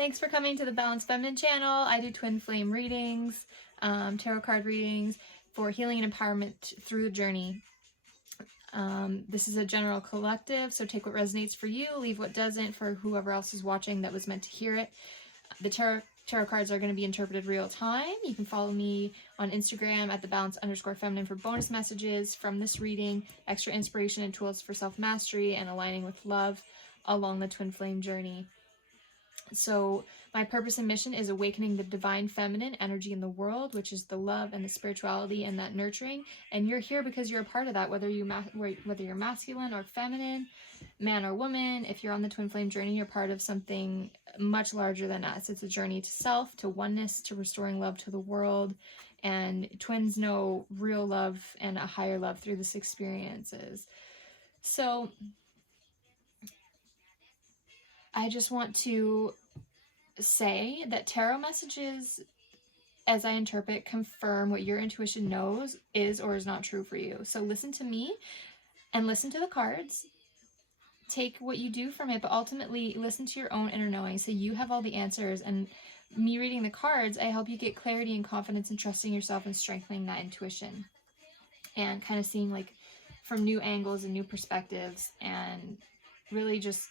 Thanks for coming to the Balanced Feminine channel. I do twin flame readings, tarot card readings for healing and empowerment through the journey. This is a general collective, so take what resonates for you, leave what doesn't for whoever else is watching that was meant to hear it. The tarot cards are going to be interpreted real time. You can follow me on Instagram at @thebalance_feminine for bonus messages from this reading, extra inspiration and tools for self-mastery and aligning with love along the twin flame journey. So my purpose and mission is awakening the divine feminine energy in the world, which is the love and the spirituality and that nurturing. And you're here because you're a part of that, whether you're masculine or feminine, man or woman. If you're on the twin flame journey, you're part of something much larger than us. It's a journey to self, to oneness, to restoring love to the world. And twins know real love and a higher love through this experiences. So I just want to say that tarot messages, as I interpret, confirm what your intuition knows is or is not true for you. So listen to me and listen to the cards. Take what you do from it, but ultimately listen to your own inner knowing so you have all the answers. And me reading the cards, I help you get clarity and confidence in trusting yourself and strengthening that intuition. And kind of seeing like from new angles and new perspectives and really just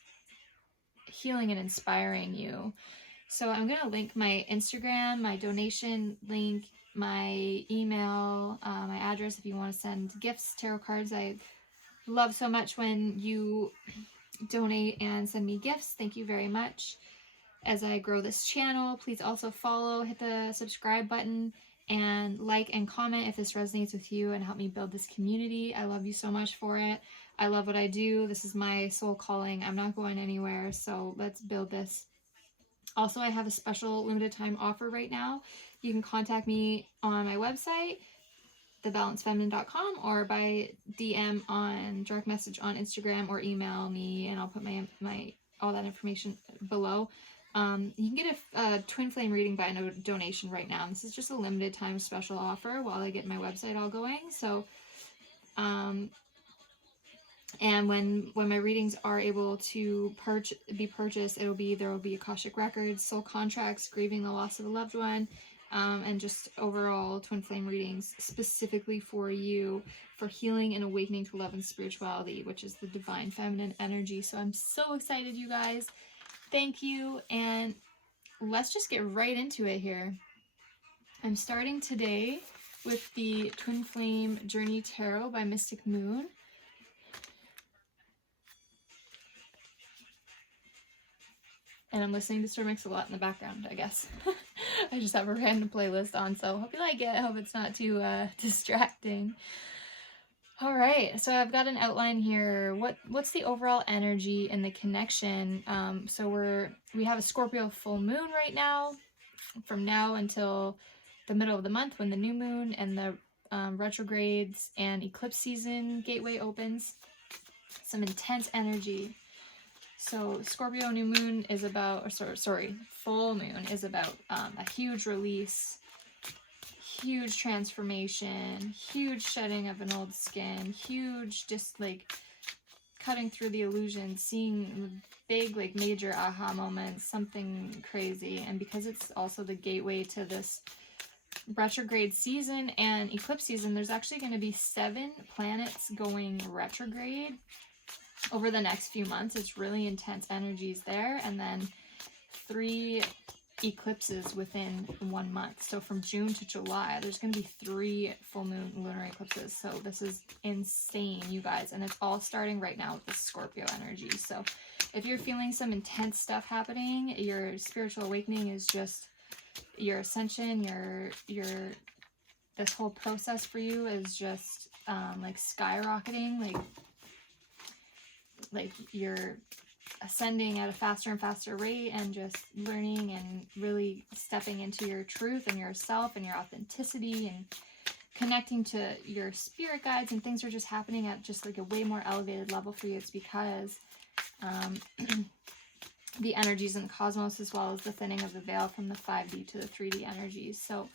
healing and inspiring you. So I'm going to link my Instagram, my donation link, my email, my address if you want to send gifts, tarot cards. I love so much when you donate and send me gifts. Thank you very much. As I grow this channel, please also follow, hit the subscribe button, and like and comment if this resonates with you and help me build this community. I love you so much for it. I love what I do. This is my soul calling. I'm not going anywhere, so let's build this. Also, I have a special limited time offer right now. You can contact me on my website, thebalancefeminine.com, or by DM on direct message on Instagram, or email me, and I'll put my all that information below. You can get a twin flame reading by a donation right now. This is just a limited time special offer while I get my website all going. So, and when my readings are able to be purchased, there will be Akashic records, soul contracts, grieving the loss of a loved one, and just overall twin flame readings specifically for you for healing and awakening to love and spirituality, which is the divine feminine energy. So I'm so excited, you guys. Thank you, and let's just get right into it here. I'm starting today with the Twin Flame Journey Tarot by Mystic Moon. And I'm listening to Stir Mix a lot in the background, I guess. I just have a random playlist on, so hope you like it. I hope it's not too distracting. All right, so I've got an outline here. What's the overall energy and the connection? So we have a Scorpio full moon right now, from now until the middle of the month when the new moon and the retrogrades and eclipse season gateway opens. Some intense energy. So Scorpio new moon is about, full moon is about a huge release, huge transformation, huge shedding of an old skin, huge just like cutting through the illusion, seeing big like major aha moments, something crazy. And because it's also the gateway to this retrograde season and eclipse season, there's actually going to be 7 planets going retrograde over the next few months. It's really intense energies there, and then 3 eclipses within 1 month. So from June to July, there's going to be 3 full moon lunar eclipses. So this is insane, you guys, and it's all starting right now with the Scorpio energy. So if you're feeling some intense stuff happening, your spiritual awakening is just your ascension, this whole process for you is just like skyrocketing, like you're ascending at a faster and faster rate and just learning and really stepping into your truth and yourself and your authenticity and connecting to your spirit guides, and things are just happening at just like a way more elevated level for you. It's because the energies in the cosmos, as well as the thinning of the veil from the 5D to the 3D energies. So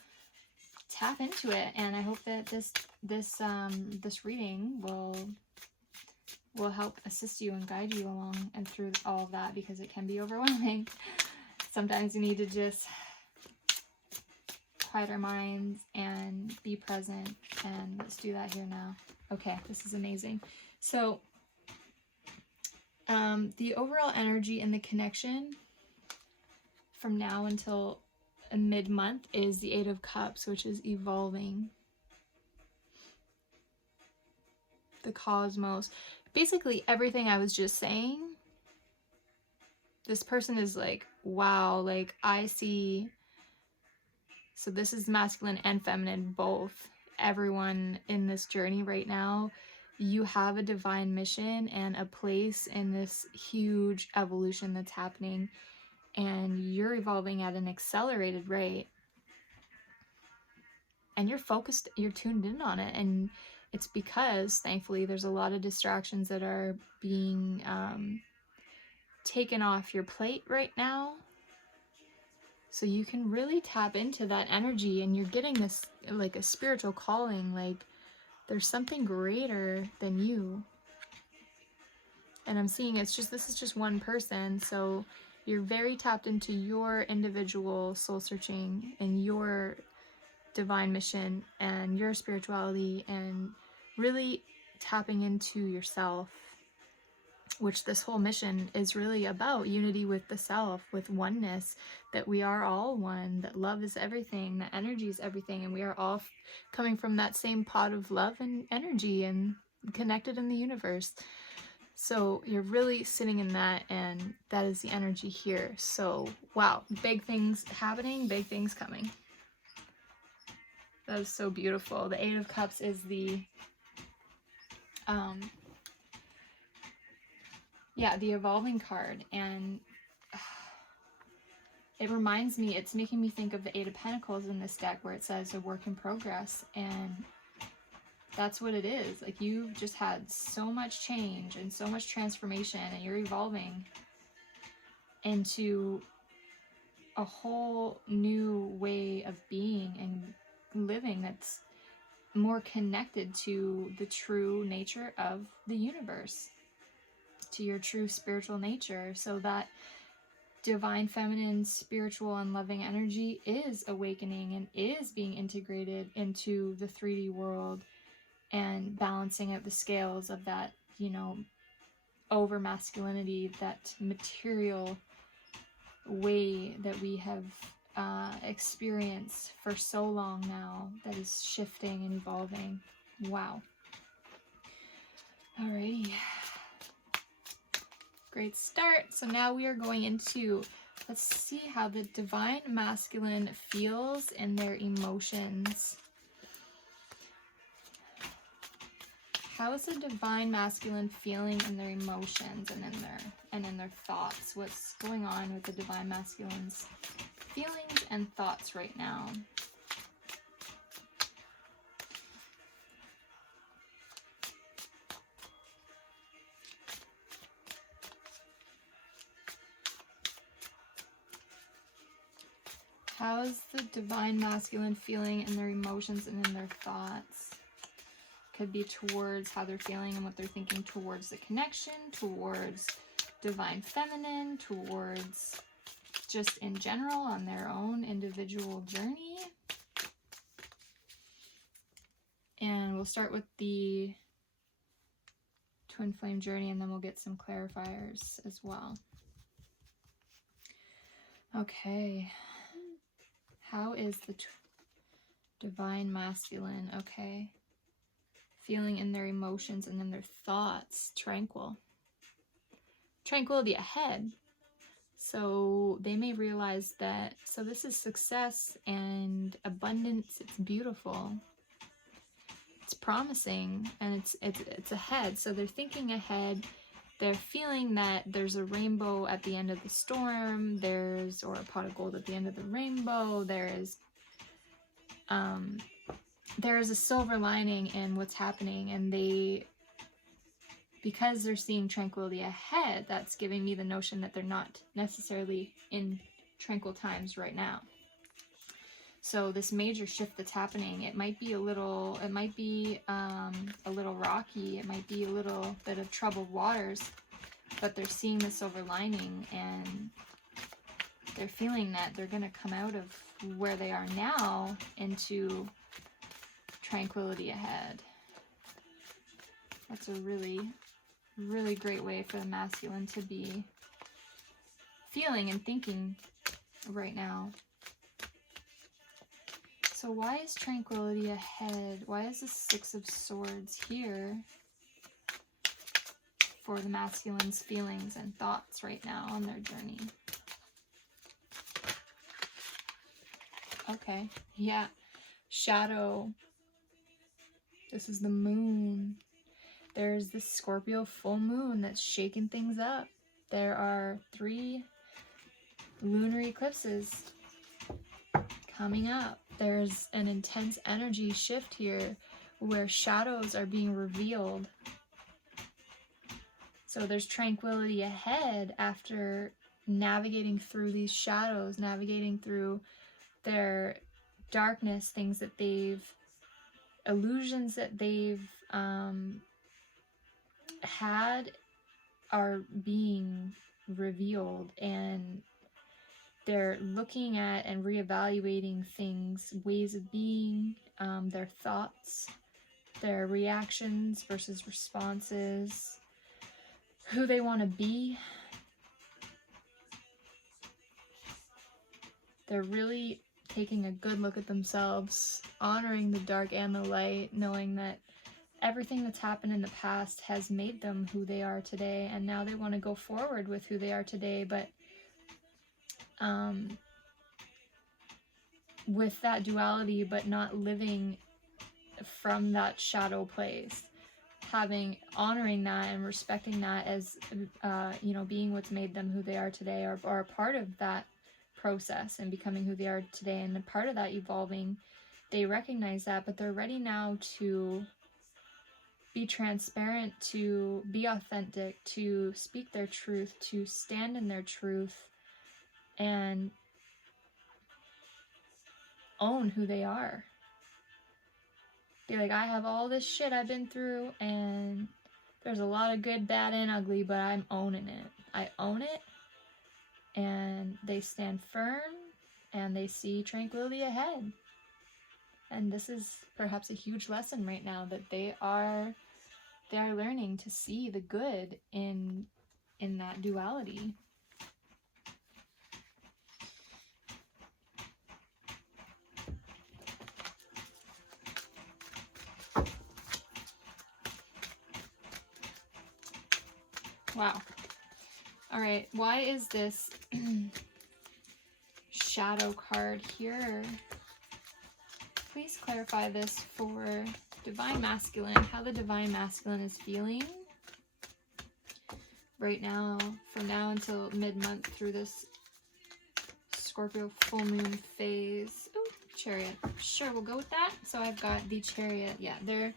tap into it, and I hope that this reading will help assist you and guide you along and through all of that, because it can be overwhelming. Sometimes we need to just quiet our minds and be present, and let's do that here now. Okay, this is amazing. So the overall energy and the connection from now until mid-month is the Eight of Cups, which is evolving. The cosmos. Basically everything I was just saying, this person is like, wow, like I see. So this is masculine and feminine, both. Everyone in this journey right now, you have a divine mission and a place in this huge evolution that's happening, and you're evolving at an accelerated rate, and you're focused, you're tuned in on it. And it's because thankfully there's a lot of distractions that are being taken off your plate right now, so you can really tap into that energy, and you're getting this like a spiritual calling, like there's something greater than you. And I'm seeing this is just one person, so you're very tapped into your individual soul searching and your divine mission and your spirituality, and really tapping into yourself, which this whole mission is really about: unity with the self, with oneness, that we are all one, that love is everything, that energy is everything, and we are all coming from that same pot of love and energy and connected in the universe. So you're really sitting in that, and that is the energy here. So wow, big things happening, big things coming. That is so beautiful. The Eight of Cups is the the evolving card, and it reminds me, it's making me think of the Eight of Pentacles in this deck, where it says a work in progress, and that's what it is. Like, you've just had so much change and so much transformation, and you're evolving into a whole new way of being and living that's more connected to the true nature of the universe, to your true spiritual nature. So that divine feminine spiritual and loving energy is awakening and is being integrated into the 3D world, and balancing out the scales of that, you know, over masculinity, that material way that we have experienced for so long now, that is shifting and evolving. Wow. Alrighty. Great start. So now we are going into, let's see how the divine masculine feels in their emotions. How is the divine masculine feeling in their emotions and in their thoughts? What's going on with the divine masculine's feelings and thoughts right now? How is the divine masculine feeling in their emotions and in their thoughts? Could be towards how they're feeling and what they're thinking towards the connection, towards divine feminine, towards just in general on their own individual journey. And we'll start with the twin flame journey, and then we'll get some clarifiers as well. Okay. How is the divine masculine? Okay. Feeling in their emotions and in their thoughts. Tranquil. Tranquility ahead. So they may realize that, so this is success and abundance. It's beautiful. It's promising, and it's ahead. So they're thinking ahead. They're feeling that there's a rainbow at the end of the storm. Or a pot of gold at the end of the rainbow. There is a silver lining in what's happening, and because they're seeing tranquility ahead, that's giving me the notion that they're not necessarily in tranquil times right now. So this major shift that's happening, it might be a little rocky, it might be a little bit of troubled waters, but they're seeing the silver lining, and they're feeling that they're going to come out of where they are now into tranquility ahead. That's a really, really great way for the masculine to be feeling and thinking right now. So why is tranquility ahead? Why is the Six of Swords here for the masculine's feelings and thoughts right now on their journey? Okay, yeah. Shadow. This is the moon. There's this Scorpio full moon that's shaking things up. There are 3 lunar eclipses coming up. There's an intense energy shift here where shadows are being revealed. So there's tranquility ahead after navigating through these shadows, navigating through their darkness, things that illusions that they've had are being revealed, and they're looking at and reevaluating things, ways of being, their thoughts, their reactions versus responses, who they want to be. They're really taking a good look at themselves, honoring the dark and the light, knowing that everything that's happened in the past has made them who they are today, and now they want to go forward with who they are today, but with that duality, but not living from that shadow place, honoring that and respecting that as being what's made them who they are today, or a part of that process and becoming who they are today, and a part of that evolving. They recognize that, but they're ready now to be transparent, to be authentic, to speak their truth, to stand in their truth, and own who they are. Be like, I have all this shit I've been through, and there's a lot of good, bad, and ugly, but I'm owning it. I own it, and they stand firm, and they see tranquility ahead. And this is perhaps a huge lesson right now, that they are learning to see the good in that duality. Wow. All right, why is this shadow card here? Please clarify this for Divine Masculine, how the Divine Masculine is feeling right now, from now until mid-month through this Scorpio full moon phase. Ooh, Chariot. Sure, we'll go with that. So I've got the Chariot. Yeah, they're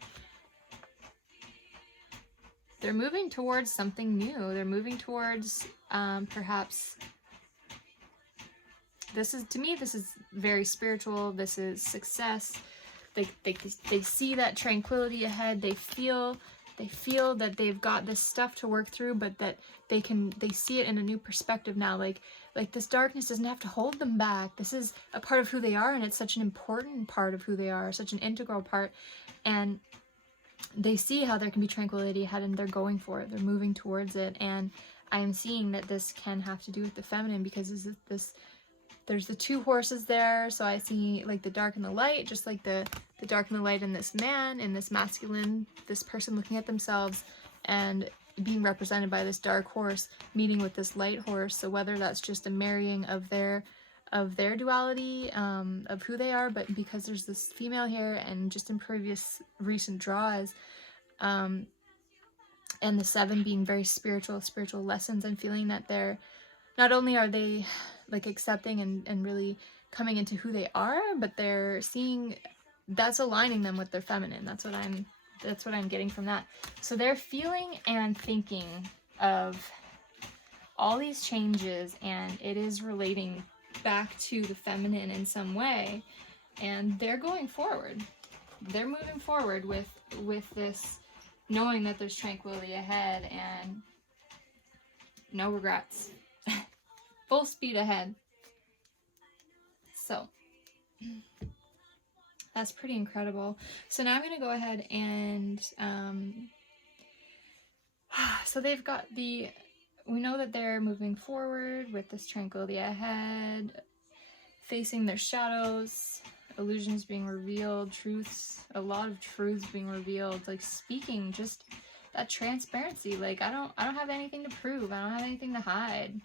moving towards something new. They're moving towards perhaps, this is, to me, this is very spiritual. This is success. They see that tranquility ahead. They feel that they've got this stuff to work through, but that they see it in a new perspective now. Like this darkness doesn't have to hold them back. This is a part of who they are, and it's such an important part of who they are, such an integral part. And they see how there can be tranquility ahead, and they're going for it. They're moving towards it. And I am seeing that this can have to do with the feminine, because there's the 2 horses there. So I see like the dark and the light, just like the dark and the light in this man, in this masculine, this person looking at themselves and being represented by this dark horse meeting with this light horse. So whether that's just a marrying of their duality, of who they are, but because there's this female here, and just in previous recent draws, and the 7 being very spiritual lessons, and feeling that they're, not only are they like accepting and really coming into who they are, but they're seeing that's aligning them with their feminine. That's what I'm getting from that. So they're feeling and thinking of all these changes, and it is relating back to the feminine in some way, and they're going forward. They're moving forward with this, knowing that there's tranquility ahead and no regrets. Full speed ahead. So that's pretty incredible. So now I'm going to go ahead and so they've got we know that they're moving forward with this tranquility ahead, facing their shadows, illusions being revealed, truths, a lot of truths being revealed, like speaking just that transparency. Like I don't have anything to prove. I don't have anything to hide.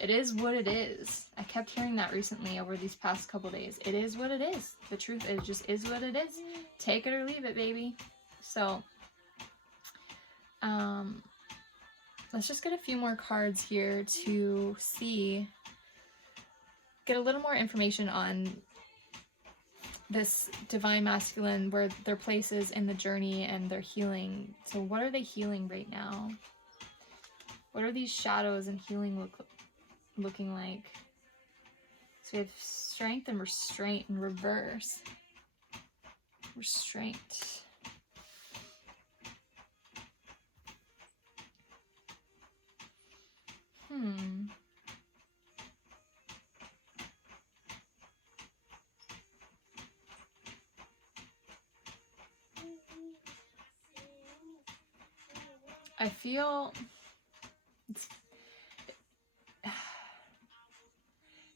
It is what it is. I kept hearing that recently over these past couple days. It is what it is. The truth, it just is what it is. Take it or leave it, baby. So, let's just get a few more cards here to get a little more information on this divine masculine, where their place is in the journey and their healing. So what are they healing right now? What are these shadows and healing looking like? So we have strength and restraint in reverse. Restraint. I feel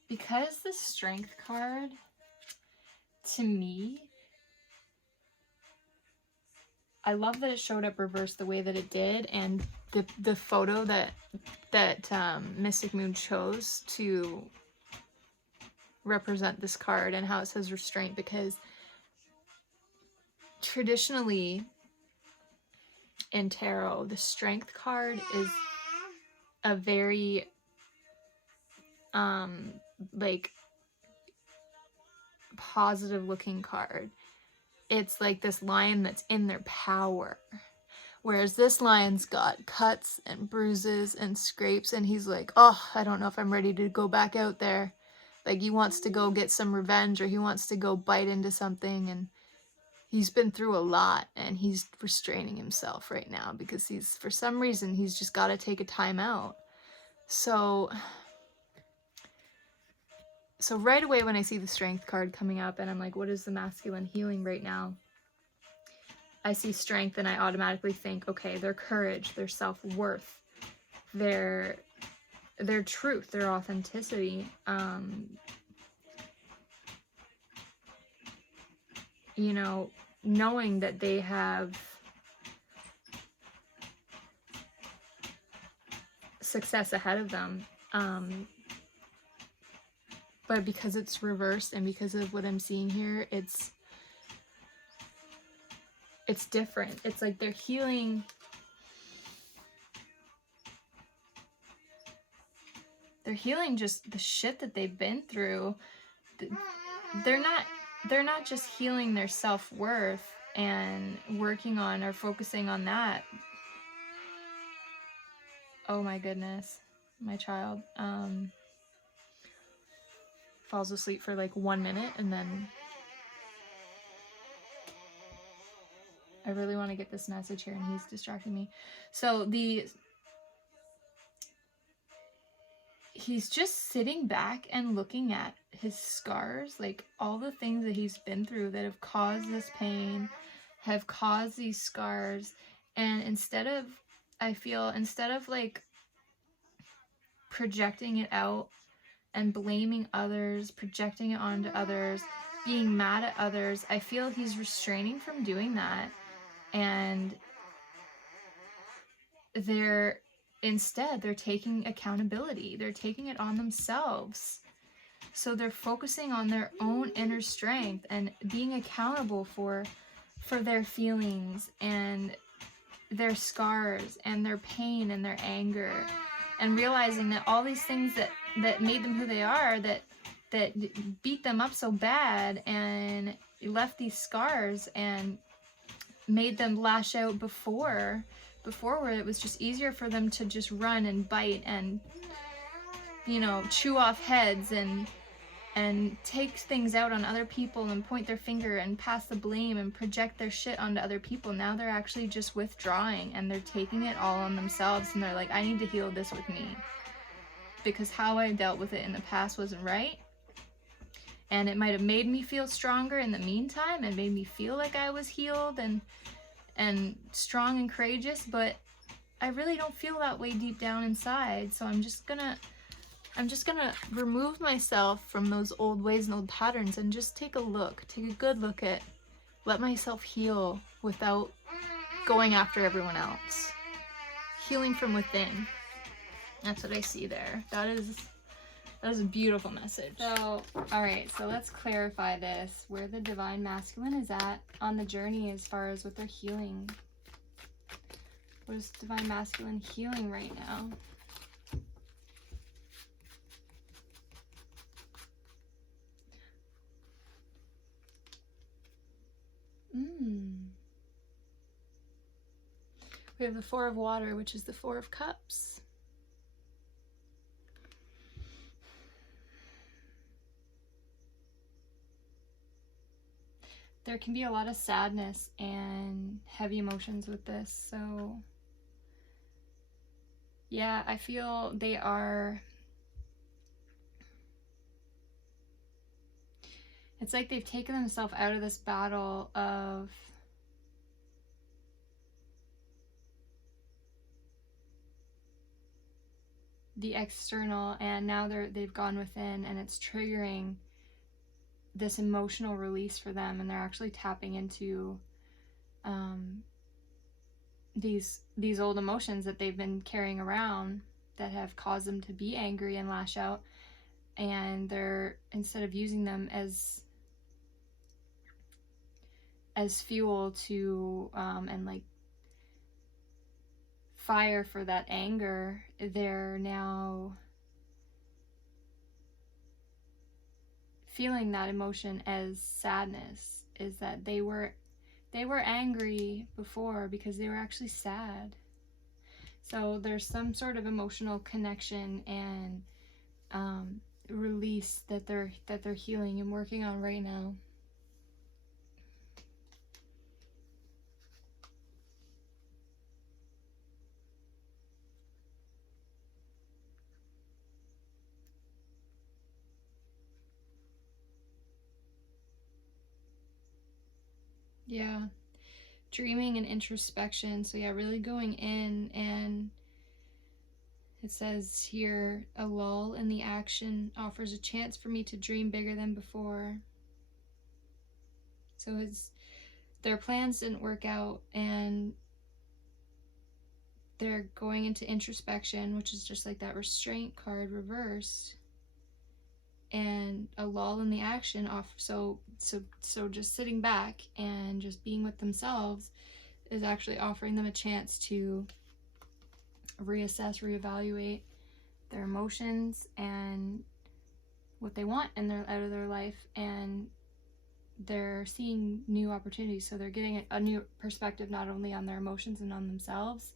because the strength card, to me, I love that it showed up reversed the way that it did, and the photo that Mystic Moon chose to represent this card and how it says restraint, because traditionally in tarot, the strength card is a very like positive looking card. It's like this lion that's in their power, whereas this lion's got cuts and bruises and scrapes, and he's like, oh, I don't know if I'm ready to go back out there. Like he wants to go get some revenge, or he wants to go bite into something, and he's been through a lot, and he's restraining himself right now because for some reason he's just got to take a time out. So right away when I see the strength card coming up and I'm like, what is the masculine healing right now? I see strength and I automatically think, okay, their courage, their self-worth, their truth, their authenticity, you know, knowing that they have success ahead of them. But because it's reversed and because of what I'm seeing here, it's different. It's like they're healing. They're healing just the shit that they've been through. They're not just healing their self-worth and working on or focusing on that. Oh my goodness, my child falls asleep for like 1 minute, and then I really want to get this message here and he's distracting me. So he's just sitting back and looking at his scars, like all the things that he's been through that have caused this pain, have caused these scars. And instead of like projecting it out and blaming others, projecting it onto others, being mad at others, I feel he's restraining from doing that. And they're taking accountability. They're taking it on themselves. So they're focusing on their own inner strength and being accountable for their feelings and their scars and their pain and their anger, and realizing that all these things that made them who they are, that beat them up so bad and left these scars and made them lash out before where it was just easier for them to just run and bite and, you know, chew off heads and take things out on other people and point their finger and pass the blame and project their shit onto other people. Now they're actually just withdrawing and they're taking it all on themselves, and they're like, I need to heal this with me, because how I dealt with it in the past wasn't right. And it might have made me feel stronger in the meantime and made me feel like I was healed and strong and courageous, but I really don't feel that way deep down inside. So I'm just gonna remove myself from those old ways and old patterns and just take a good look at, let myself heal without going after everyone else. Healing from within. That's what I see there. That is a beautiful message. So, all right, so let's clarify this, where the divine masculine is at on the journey as far as what they're healing. What is divine masculine healing right now? We have the Four of Water, which is the Four of Cups. There can be a lot of sadness and heavy emotions with this. So, yeah, I feel they are... It's like they've taken themselves out of this battle of the external, and now they've gone within, and it's triggering this emotional release for them, and they're actually tapping into these old emotions that they've been carrying around that have caused them to be angry and lash out, and they're, instead of using them as fuel to and like fire for that anger, they're now feeling that emotion as sadness, is that they were angry before because they were actually sad. So there's some sort of emotional connection and release that they're healing and working on right now. Yeah, dreaming and introspection. So yeah, really going in, and it says here, a lull in the action offers a chance for me to dream bigger than before. So their plans didn't work out, and they're going into introspection, which is just like that restraint card reversed. And a lull in the action off, so just sitting back and just being with themselves is actually offering them a chance to reassess, reevaluate their emotions and what they want out of their life, and they're seeing new opportunities. So they're getting a new perspective, not only on their emotions and on themselves,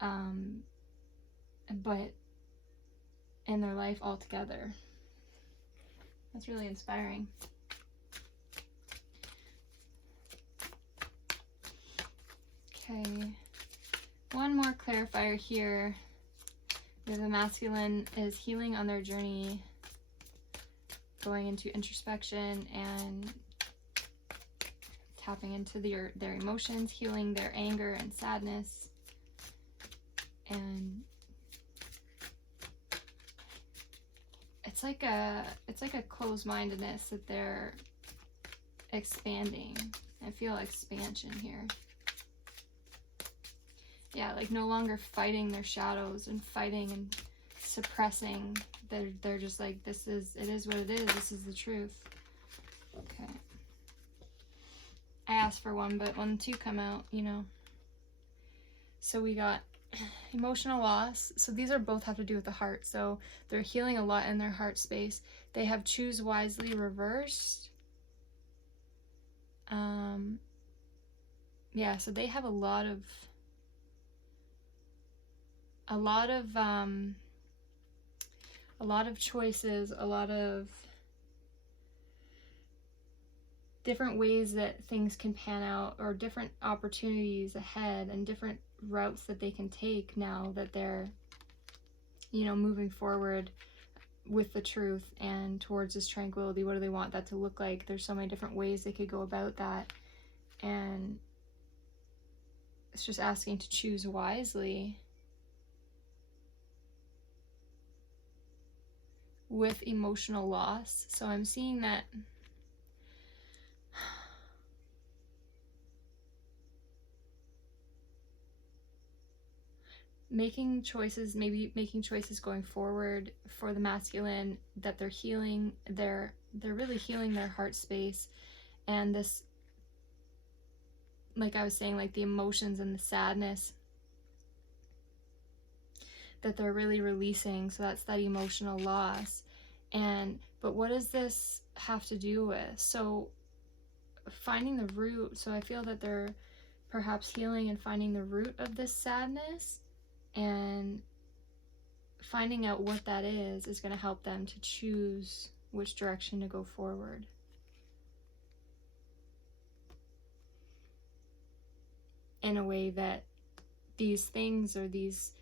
but in their life altogether. That's really inspiring. Okay, one more clarifier here. The masculine is healing on their journey, going into introspection and tapping into their emotions, healing their anger and sadness, and it's like a closed-mindedness that they're expanding. I feel expansion here. Yeah, like no longer fighting their shadows and fighting and suppressing. They're just like, it is what it is. This is the truth. Okay. I asked for one, but when two come out, you know. So we got emotional loss. So these are both have to do with the heart. So they're healing a lot in their heart space. They have choose wisely reversed. Yeah, so they have a lot of choices, a lot of different ways that things can pan out, or different opportunities ahead and different routes that they can take now that they're, you know, moving forward with the truth and towards this tranquility. What do they want that to look like? There's so many different ways they could go about that, and it's just asking to choose wisely with emotional loss. So I'm seeing that making choices, maybe making choices going forward for the masculine, that they're healing, they're really healing their heart space, and this, like I was saying, like the emotions and the sadness that they're really releasing. So that's that emotional loss. And but what does this have to do with? So finding the root. So I feel that they're perhaps healing and finding the root of this sadness, and finding out what that is going to help them to choose which direction to go forward. In a way that these things, or these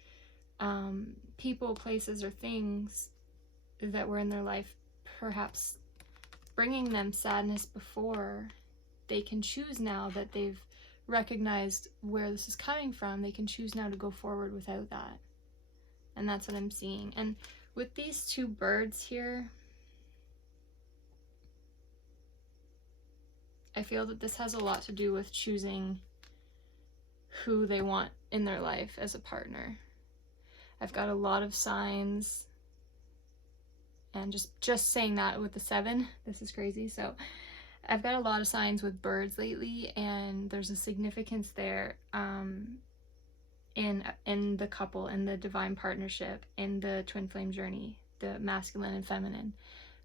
people, places, or things that were in their life, perhaps bringing them sadness before, they can choose now that they've recognized where this is coming from. They can choose now to go forward without that. And that's what I'm seeing. And with these two birds here, I feel that this has a lot to do with choosing who they want in their life as a partner. I've got a lot of signs, and just saying that with the 7, this is crazy. So I've got a lot of signs with birds lately, and there's a significance there in the couple, in the divine partnership, in the twin flame journey, the masculine and feminine.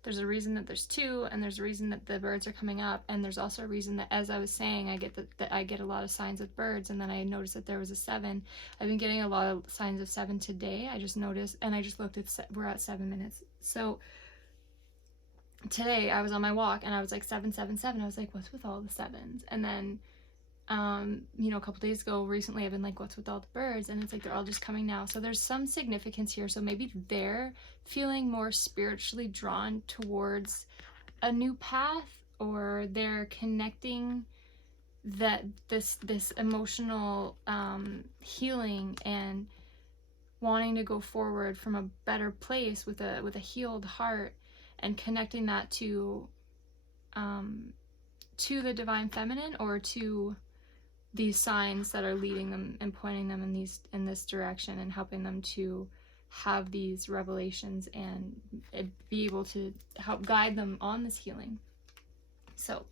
There's a reason that there's 2, and there's a reason that the birds are coming up, and there's also a reason that, as I was saying, I get that I get a lot of signs with birds, and then I noticed that there was a 7. I've been getting a lot of signs of 7 today. I just noticed, and I just looked at, we're at 7 minutes. So today I was on my walk, and I was like 7, 7, 7. I was like, what's with all the 7s? And then a couple days ago, recently, I've been like, what's with all the birds? And it's like they're all just coming now. So there's some significance here. So maybe they're feeling more spiritually drawn towards a new path, or they're connecting that this emotional healing and wanting to go forward from a better place with a healed heart, and connecting that to the divine feminine, or to these signs that are leading them and pointing them in this direction, and helping them to have these revelations and be able to help guide them on this healing. So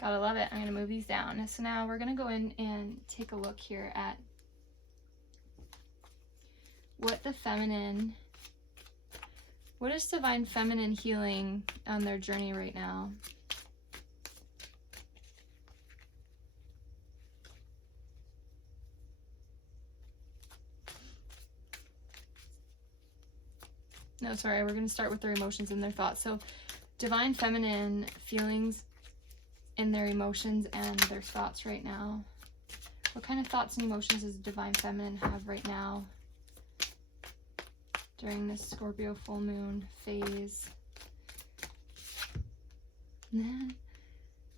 gotta love it. I'm gonna move these down. So now we're gonna go in and take a look here at what is divine feminine healing on their journey right now. No, sorry, we're going to start with their emotions and their thoughts. So divine feminine feelings in their emotions and their thoughts right now. What kind of thoughts and emotions does divine feminine have right now during this Scorpio full moon phase? The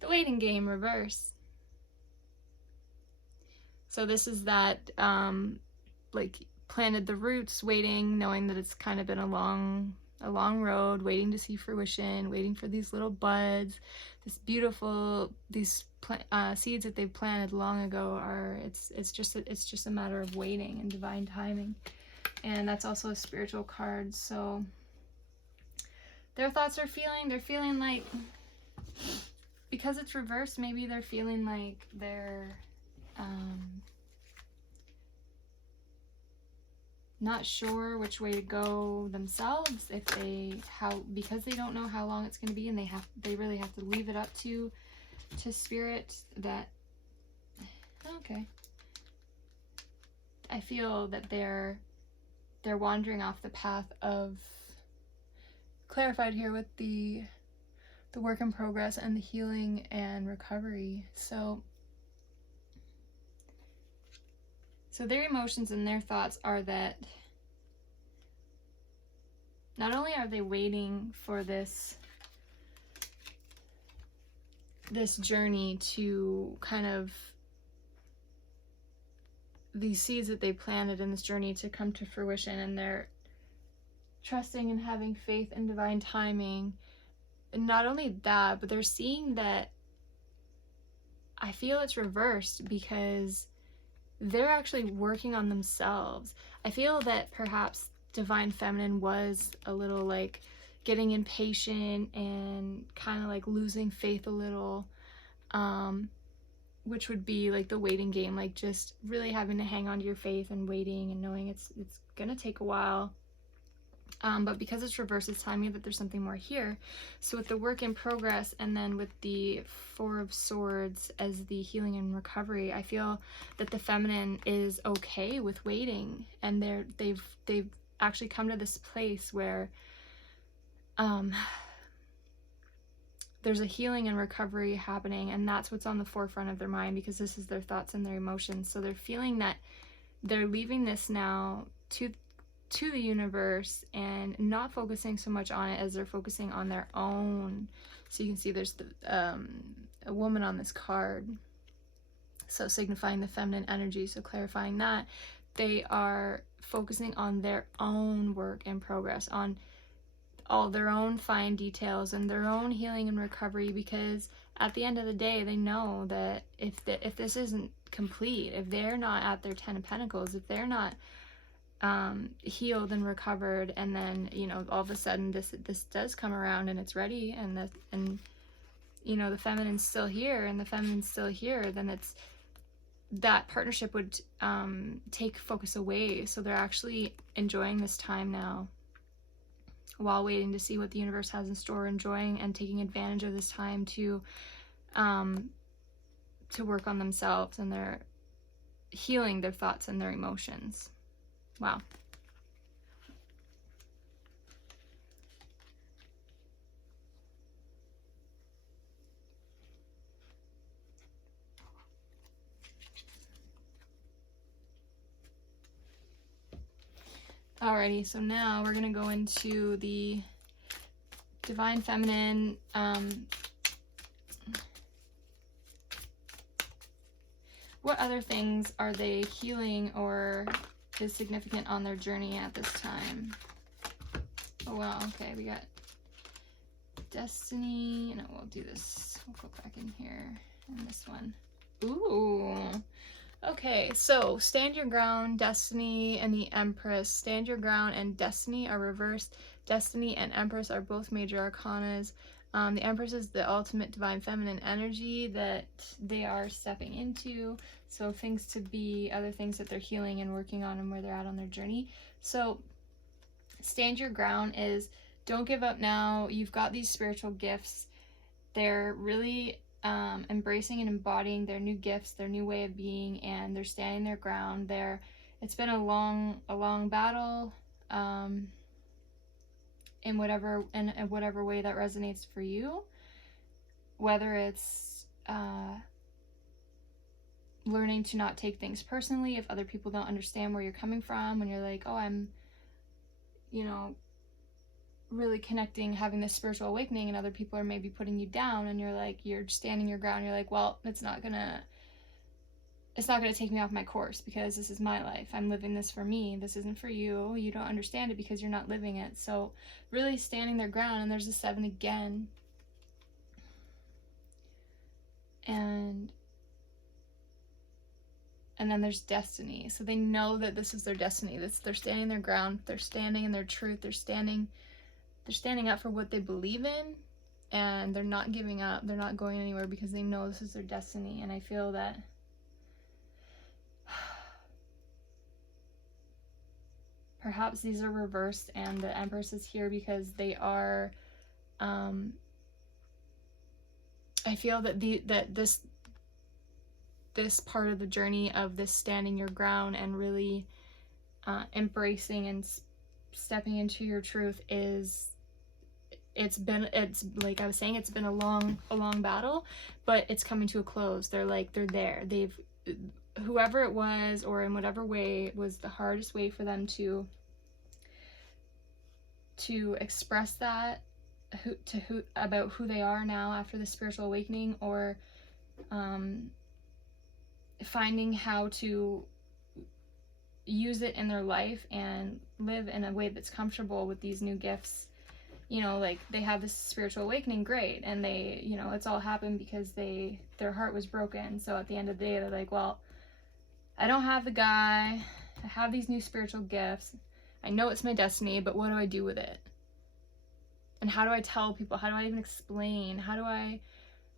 waiting game reverse. So this is that like planted the roots, waiting, knowing that it's kind of been a long road, waiting to see fruition, waiting for these little buds, this beautiful, these seeds that they've planted long ago are, it's just a matter of waiting and divine timing. And that's also a spiritual card. So their thoughts are they're feeling like, because it's reversed, maybe they're feeling like they're not sure which way to go themselves, because they don't know how long it's going to be, and they really have to leave it up to spirit. That, okay, I feel that they're wandering off the path of clarified here with the work in progress and the healing and recovery. So So their emotions and their thoughts are that not only are they waiting for this journey to kind of, these seeds that they planted in this journey to come to fruition, and they're trusting and having faith in divine timing. And not only that, but they're seeing that, I feel it's reversed because they're actually working on themselves. I feel that perhaps divine feminine was a little like getting impatient and kind of like losing faith a little, which would be like the waiting game, like just really having to hang on to your faith and waiting and knowing it's gonna take a while. But because it's reversed, it's telling me that there's something more here. So with the work in progress, and then with the Four of Swords as the healing and recovery, I feel that the feminine is okay with waiting, and they've actually come to this place where there's a healing and recovery happening, and that's what's on the forefront of their mind, because this is their thoughts and their emotions. So they're feeling that they're leaving this now to the universe and not focusing so much on it as they're focusing on their own. So you can see there's a woman on this card, so signifying the feminine energy. So clarifying that they are focusing on their own work in progress, on all their own fine details and their own healing and recovery, because at the end of the day they know that if this isn't complete, if they're not at their 10 of Pentacles, if they're not healed and recovered, and then, you know, all of a sudden this does come around and it's ready, and you know, the feminine's still here and the feminine's still here, then it's that partnership would take focus away. So they're actually enjoying this time now while waiting to see what the universe has in store, enjoying and taking advantage of this time to work on themselves, and they're healing their thoughts and their emotions. Wow. Alrighty, so now we're gonna go into the divine feminine. What other things are they healing or is significant on their journey at this time? Oh wow, okay, we got destiny. No, we'll do this. We'll go back in here and this one. Ooh. Okay, so stand your ground, destiny, and the Empress. Stand your ground and destiny are reversed. Destiny and Empress are both major arcanas. The Empress is the ultimate divine feminine energy that they are stepping into. So things to be, other things that they're healing and working on, and where they're at on their journey. So stand your ground is don't give up now. You've got these spiritual gifts. They're really embracing and embodying their new gifts, their new way of being, and they're standing their ground. It's been a long battle, in whatever way that resonates for you, whether it's learning to not take things personally if other people don't understand where you're coming from, when you're like, oh, I'm, you know, really connecting, having this spiritual awakening, and other people are maybe putting you down, and you're like, you're standing your ground, you're like, well, it's not gonna take me off my course, because this is my life, I'm living this for me, this isn't for you, you don't understand it because you're not living it. So really standing their ground. And there's a 7 again, and then there's destiny. So they know that this is their destiny. They're standing their ground, they're standing in their truth, they're standing up for what they believe in, and they're not giving up, they're not going anywhere, because they know this is their destiny. And I feel that perhaps these are reversed, and the Empress is here because they are I feel that this part of the journey of this standing your ground and really embracing and stepping into your truth it's like I was saying, it's been a long battle, but it's coming to a close. They're there. whoever it was, or in whatever way was the hardest way for them to express that about who they are now after the spiritual awakening, or finding how to use it in their life and live in a way that's comfortable with these new gifts. You know, like, they have this spiritual awakening, great, and they, you know, it's all happened because their heart was broken. So at the end of the day, they're like, well, I don't have the guy, I have these new spiritual gifts, I know it's my destiny, but what do I do with it? And how do I tell people? How do I even explain? How do I,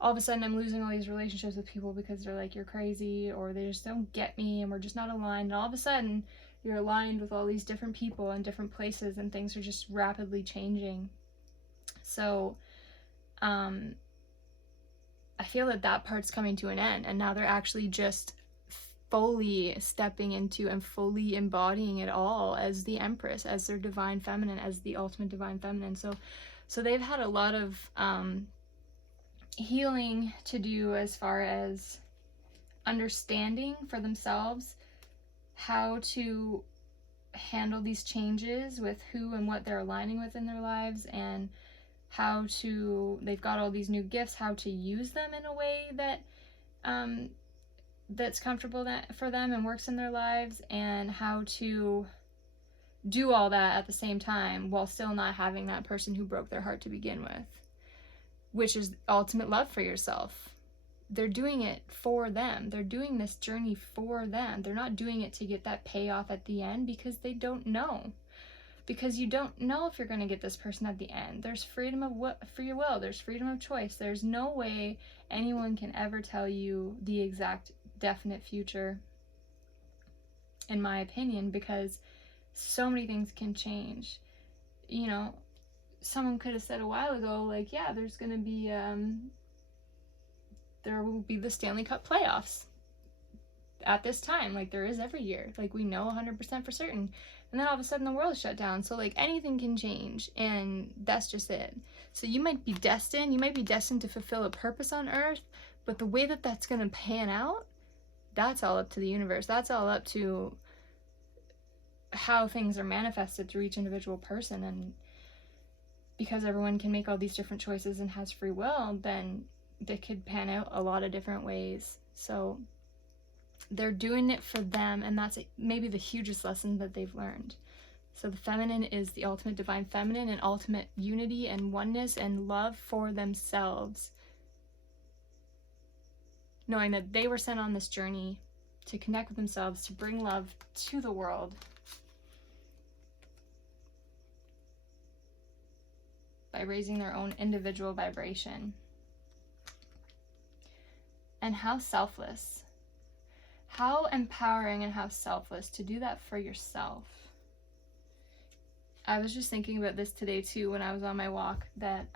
all of a sudden I'm losing all these relationships with people because they're like, you're crazy, or they just don't get me, and we're just not aligned. And all of a sudden you're aligned with all these different people in different places, and things are just rapidly changing. So I feel that part's coming to an end, and now they're actually just fully stepping into and fully embodying it all as the Empress, as their divine feminine, as the ultimate divine feminine. So they've had a lot of healing to do, as far as understanding for themselves how to handle these changes with who and what they're aligning with in their lives, and how to, they've got all these new gifts, how to use them in a way that that's comfortable for them and works in their lives, and how to do all that at the same time while still not having that person who broke their heart to begin with, which is ultimate love for yourself. They're doing it for them. They're doing this journey for them. They're not doing it to get that payoff at the end, because they don't know. Because you don't know if you're going to get this person at the end. There's freedom of free will. There's freedom of choice. There's no way anyone can ever tell you the exact definite future, in my opinion, because so many things can change. You know, someone could have said a while ago, like, yeah, there's going to be, there will be the Stanley Cup playoffs at this time, like there is every year. Like, we know 100% for certain. And then all of a sudden the world shut down. So like, anything can change, and that's just it. So you might be destined to fulfill a purpose on earth, but the way that that's going to pan out, that's all up to the universe. That's all up to how things are manifested through each individual person. And because everyone can make all these different choices and has free will, then they could pan out a lot of different ways. So they're doing it for them, and that's maybe the hugest lesson that they've learned. So the feminine is the ultimate divine feminine, and ultimate unity and oneness and love for themselves, knowing that they were sent on this journey to connect with themselves, to bring love to the world, by raising their own individual vibration. And how selfless, how empowering, and how selfless to do that for yourself. I was just thinking about this today too when I was on my walk, that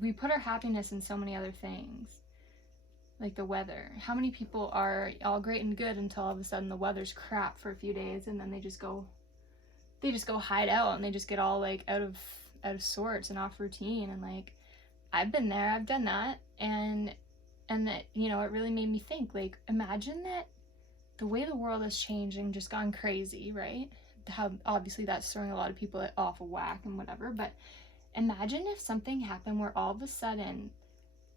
we put our happiness in so many other things, like the weather. How many people are all great and good until all of a sudden the weather's crap for a few days, and then they just go hide out, and they just get all like out of sorts and off routine. And like, I've been there, I've done that, and that, you know, it really made me think, like, imagine that the way the world has changed and just gone crazy, right? How obviously that's throwing a lot of people off of whack and whatever, but imagine if something happened where all of a sudden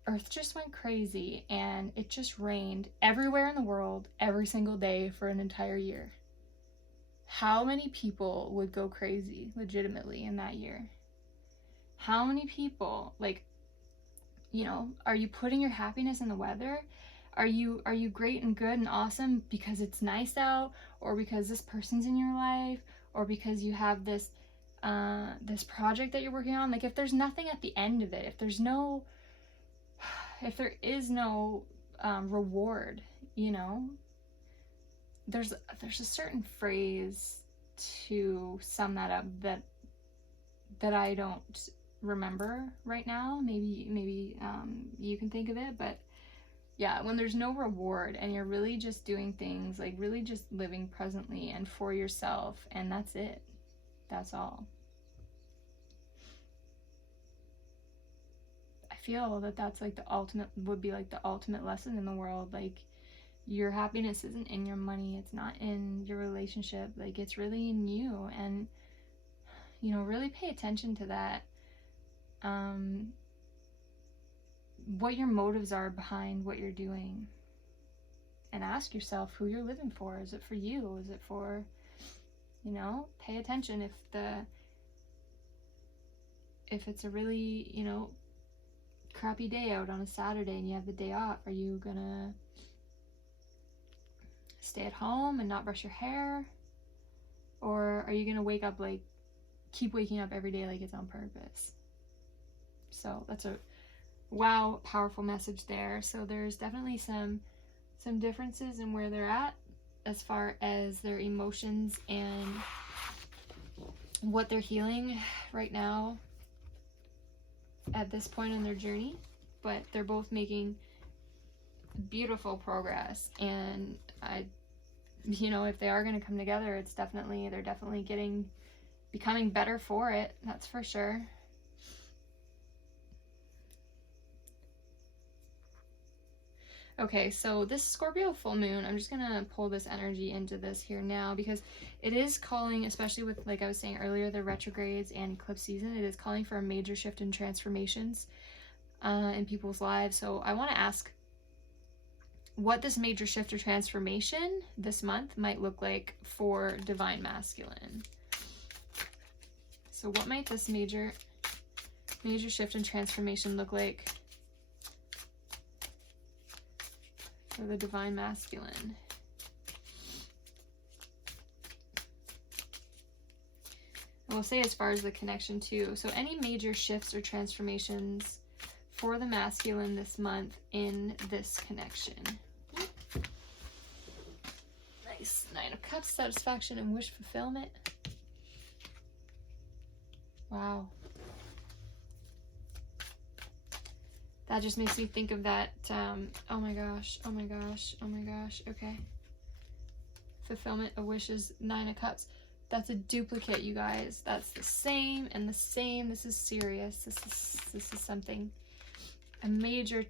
Earth just went crazy and it just rained everywhere in the world every single day for an entire year. How many people would go crazy legitimately in that year? How many people, like, you know, are you putting your happiness in the weather? Are you great and good and awesome because it's nice out, or because this person's in your life, or because you have this this project that you're working on? Like, if there's nothing at the end of it, if there is no reward, you know, there's a certain phrase to sum that up that I don't remember right now. Maybe you can think of it, but yeah, when there's no reward and you're really just doing things, like really just living presently and for yourself, and that's it. That's all. I feel that that's like would be like the ultimate lesson in the world. Like, Your happiness isn't in your money. It's not in your relationship. Like, it's really in you. And, you know, really pay attention to that. What your motives are behind what you're doing. And ask yourself who you're living for. Is it for you? Is it for, you know, pay attention if it's a really, you know, crappy day out on a Saturday and you have the day off, are you gonna stay at home and not brush your hair? Or are you gonna wake up, like, keep waking up every day like it's on purpose? So that's a wow, powerful message there. So there's definitely some differences in where they're at as far as their emotions and what they're healing right now at this point in their journey, but they're both making beautiful progress. And you know, if they are going to come together, they're definitely becoming better for it. That's for sure. Okay, so this Scorpio full moon, I'm just going to pull this energy into this here now, because it is calling, especially with, like I was saying earlier, the retrogrades and eclipse season, it is calling for a major shift in transformations in people's lives. So I want to ask what this major shift or transformation this month might look like for Divine Masculine. So what might this major shift and transformation look like for the Divine Masculine? And we'll say as far as the connection too. So any major shifts or transformations for the masculine this month in this connection. Nice. 9 of Cups, satisfaction and wish fulfillment. Wow. That just makes me think of that, oh my gosh, okay. Fulfillment of wishes, 9 of Cups. That's a duplicate, you guys. That's the same and the same. This is serious. This is something. A major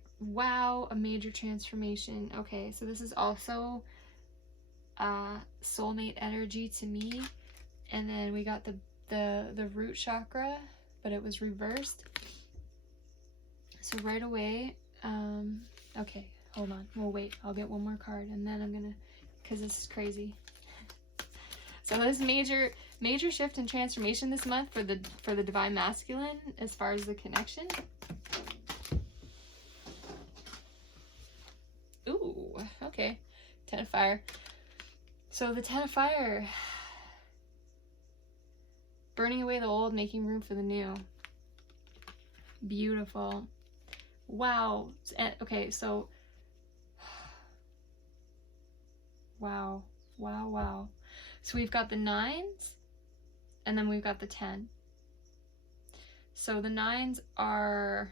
transformation. Okay, so this is also soulmate energy to me. And then we got the root chakra, but it was reversed. So right away, okay, hold on. We'll wait. I'll get one more card, and then I'm gonna, because this is crazy. So this major shift and transformation this month for the Divine Masculine as far as the connection. Ooh, okay. 10 of Fire. So the 10 of Fire, burning away the old, making room for the new. Beautiful. Wow. Okay, so wow. So we've got the 9s, and then we've got the 10. So the 9s are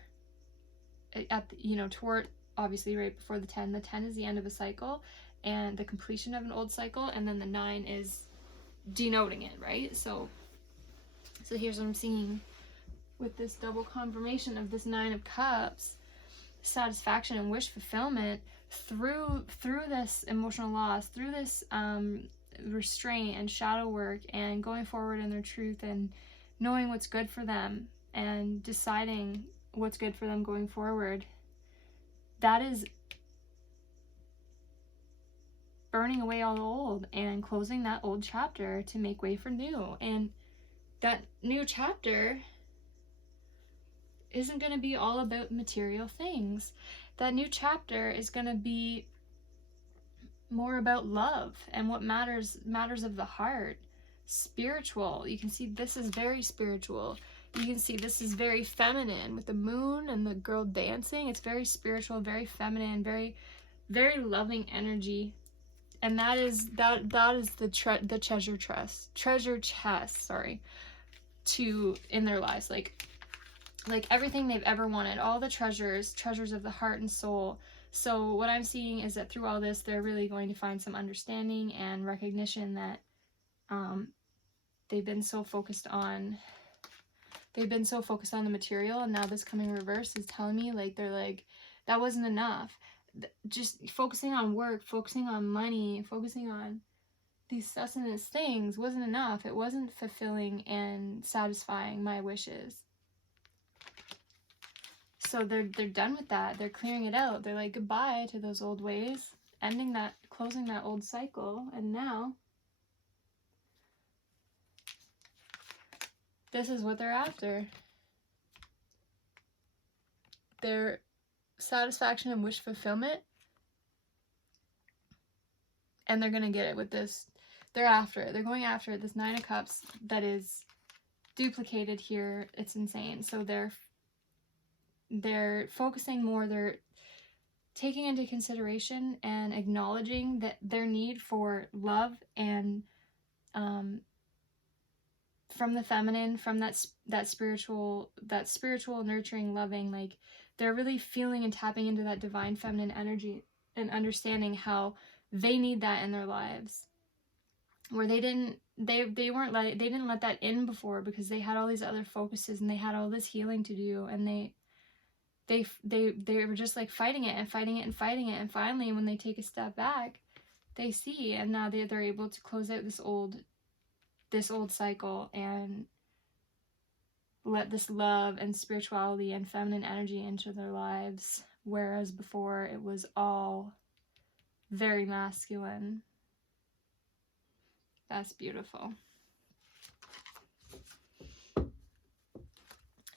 at the, you know, toward, obviously right before the 10. The 10 is the end of a cycle and the completion of an old cycle, and then the 9 is denoting it, right? So here's what I'm seeing with this double confirmation of this 9 of Cups. Satisfaction and wish fulfillment through this emotional loss, through this restraint and shadow work, and going forward in their truth and knowing what's good for them and deciding what's good for them going forward. That is burning away all the old and closing that old chapter to make way for new. And that new chapter isn't going to be all about material things. That new chapter is going to be more about love and what matters of the heart. Spiritual. You can see this is very spiritual. You can see this is very feminine with the moon and the girl dancing. It's very spiritual, very feminine, very, very loving energy. And that is the treasure chest, sorry, to in their lives. Like everything they've ever wanted, all the treasures of the heart and soul. So what I'm seeing is that through all this, they're really going to find some understanding and recognition that they've been so focused on the material, and now this coming reverse is telling me, like, they're like, that wasn't enough. just focusing on work, focusing on money, focusing on these sustenance things wasn't enough. It wasn't fulfilling and satisfying my wishes. So they're done with that. They're clearing it out. They're like, goodbye to those old ways, ending that, closing that old cycle. And now this is what they're after. Their satisfaction and wish fulfillment. And they're going to get it with this. They're after it. They're going after it. This Nine of Cups that is duplicated here. It's insane. So they're focusing more. They're taking into consideration and acknowledging that their need for love and from the feminine, from that spiritual nurturing, loving, like they're really feeling and tapping into that divine feminine energy and understanding how they need that in their lives, where they didn't let that in before because they had all these other focuses and they had all this healing to do, and they were just like fighting it and fighting it and fighting it, and finally when they take a step back, they see, and now they're able to close out this old cycle and let this love and spirituality and feminine energy into their lives, whereas before it was all very masculine. That's beautiful.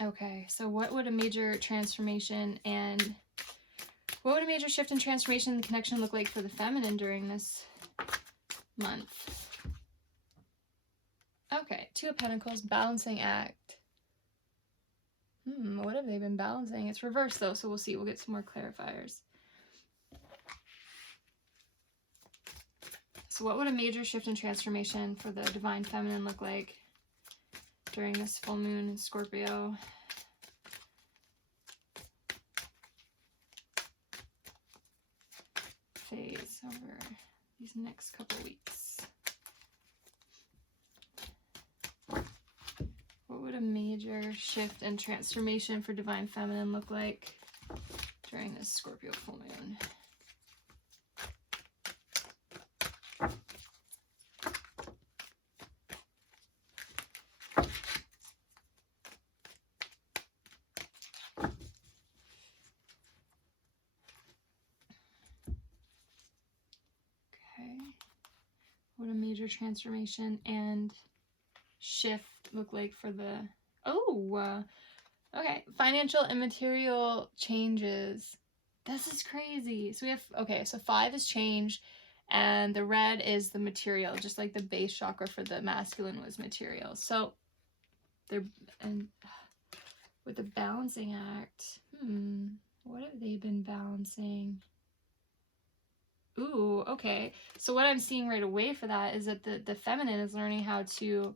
Okay, so what would a major transformation and what would a major shift and transformation in the connection look like for the feminine during this month? Okay, Two of Pentacles, balancing act. What have they been balancing? It's reversed though, so we'll see. We'll get some more clarifiers. So what would a major shift and transformation for the divine feminine look like during this full moon in Scorpio? Phase over these next couple weeks. What would a major shift and transformation for divine feminine look like during this Scorpio full moon? What a major transformation and shift look like for the okay, financial and material changes. This is crazy. So we have, so 5 is change, and the red is the material, just like the base chakra for the masculine was material. So they're, and with the balancing act, what have they been balancing? Ooh, okay. So what I'm seeing right away for that is that the feminine is learning how to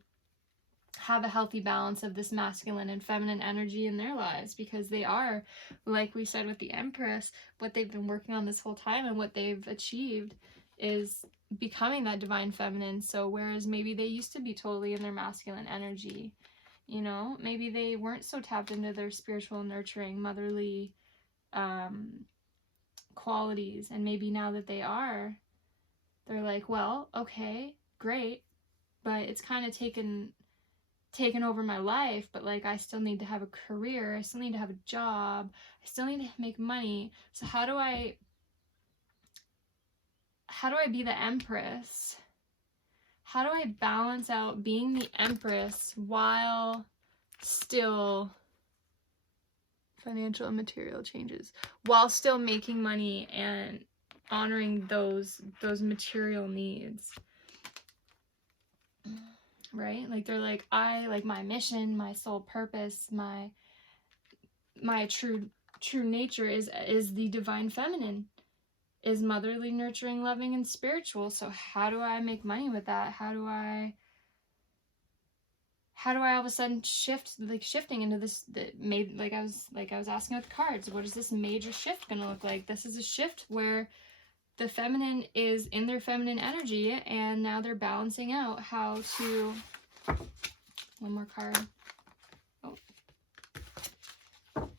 have a healthy balance of this masculine and feminine energy in their lives, because they are, like we said with the Empress, what they've been working on this whole time and what they've achieved is becoming that divine feminine. So whereas maybe they used to be totally in their masculine energy, you know, maybe they weren't so tapped into their spiritual, nurturing, motherly qualities, and maybe now that they are, they're like, well, okay, great, but it's kind of taken over my life, but like I still need to have a career, I still need to have a job, I still need to make money. So how do I be the Empress? How do I balance out being the Empress while still financial and material changes, while still making money and honoring those material needs, right? Like they're like, I like my mission, my soul purpose, my true nature is the divine feminine, is motherly, nurturing, loving, and spiritual. So how do I make money with that? How do I all of a sudden shifting into this that made, like I was asking with cards, what is this major shift gonna look like? This is a shift where the feminine is in their feminine energy, and now they're balancing out how to, one more card.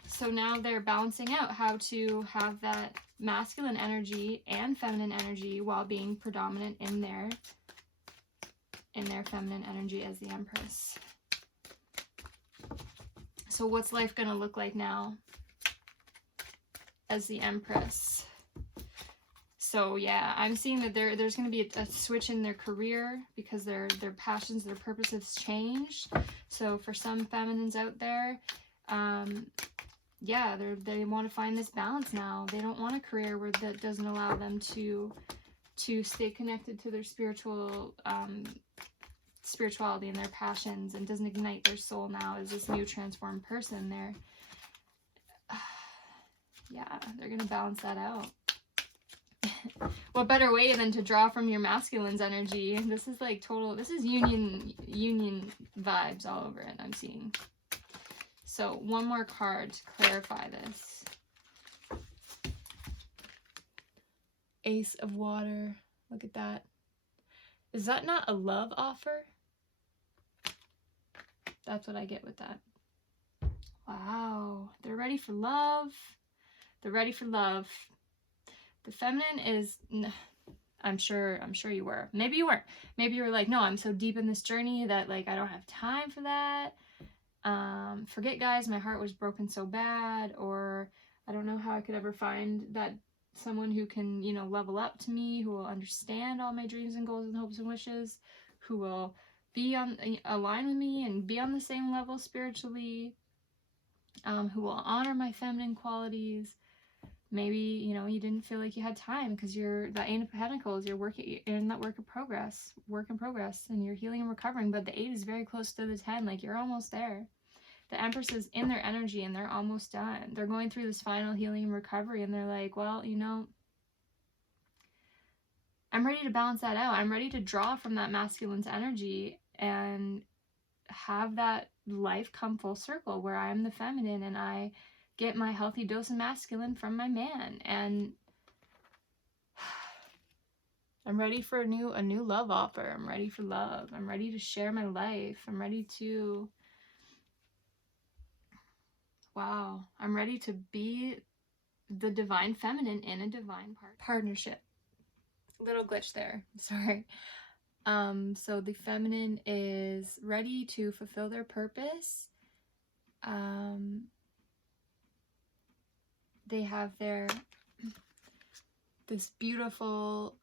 So now they're balancing out how to have that masculine energy and feminine energy while being predominant in their feminine energy as the Empress. So what's life going to look like now as the Empress? So yeah, I'm seeing that there's going to be a switch in their career because their passions, their purposes changed. So for some feminines out there, yeah, they want to find this balance now. They don't want a career where that doesn't allow them to stay connected to their spirituality and their passions, and doesn't ignite their soul now as this new transformed person. They're gonna balance that out. What better way than to draw from your masculine's energy? This is like this is union vibes all over it, I'm seeing. So one more card to clarify this. Ace of Water. Look at that. Is that not a love offer? That's what I get with that. Wow. They're ready for love. They're ready for love. The feminine is... I'm sure you were. Maybe you weren't. Maybe you were like, no, I'm so deep in this journey that like I don't have time for that. Forget guys, my heart was broken so bad, or I don't know how I could ever find that someone who can, you know, level up to me, who will understand all my dreams and goals and hopes and wishes, who will align with me and be on the same level spiritually, who will honor my feminine qualities. Maybe, you know, you didn't feel like you had time because you're that 8 of Pentacles, you're in that work in progress, and you're healing and recovering, but the 8 is very close to the 10, like you're almost there. The Empress is in their energy and they're almost done. They're going through this final healing and recovery, and they're like, well, you know, I'm ready to balance that out. I'm ready to draw from that masculine's energy and have that life come full circle where I am the feminine and I get my healthy dose of masculine from my man. And I'm ready for a new love offer. I'm ready for love. I'm ready to share my life. I'm ready to... Wow. I'm ready to be the divine feminine in a divine partnership. Little glitch there. Sorry. So the feminine is ready to fulfill their purpose. They have this beautiful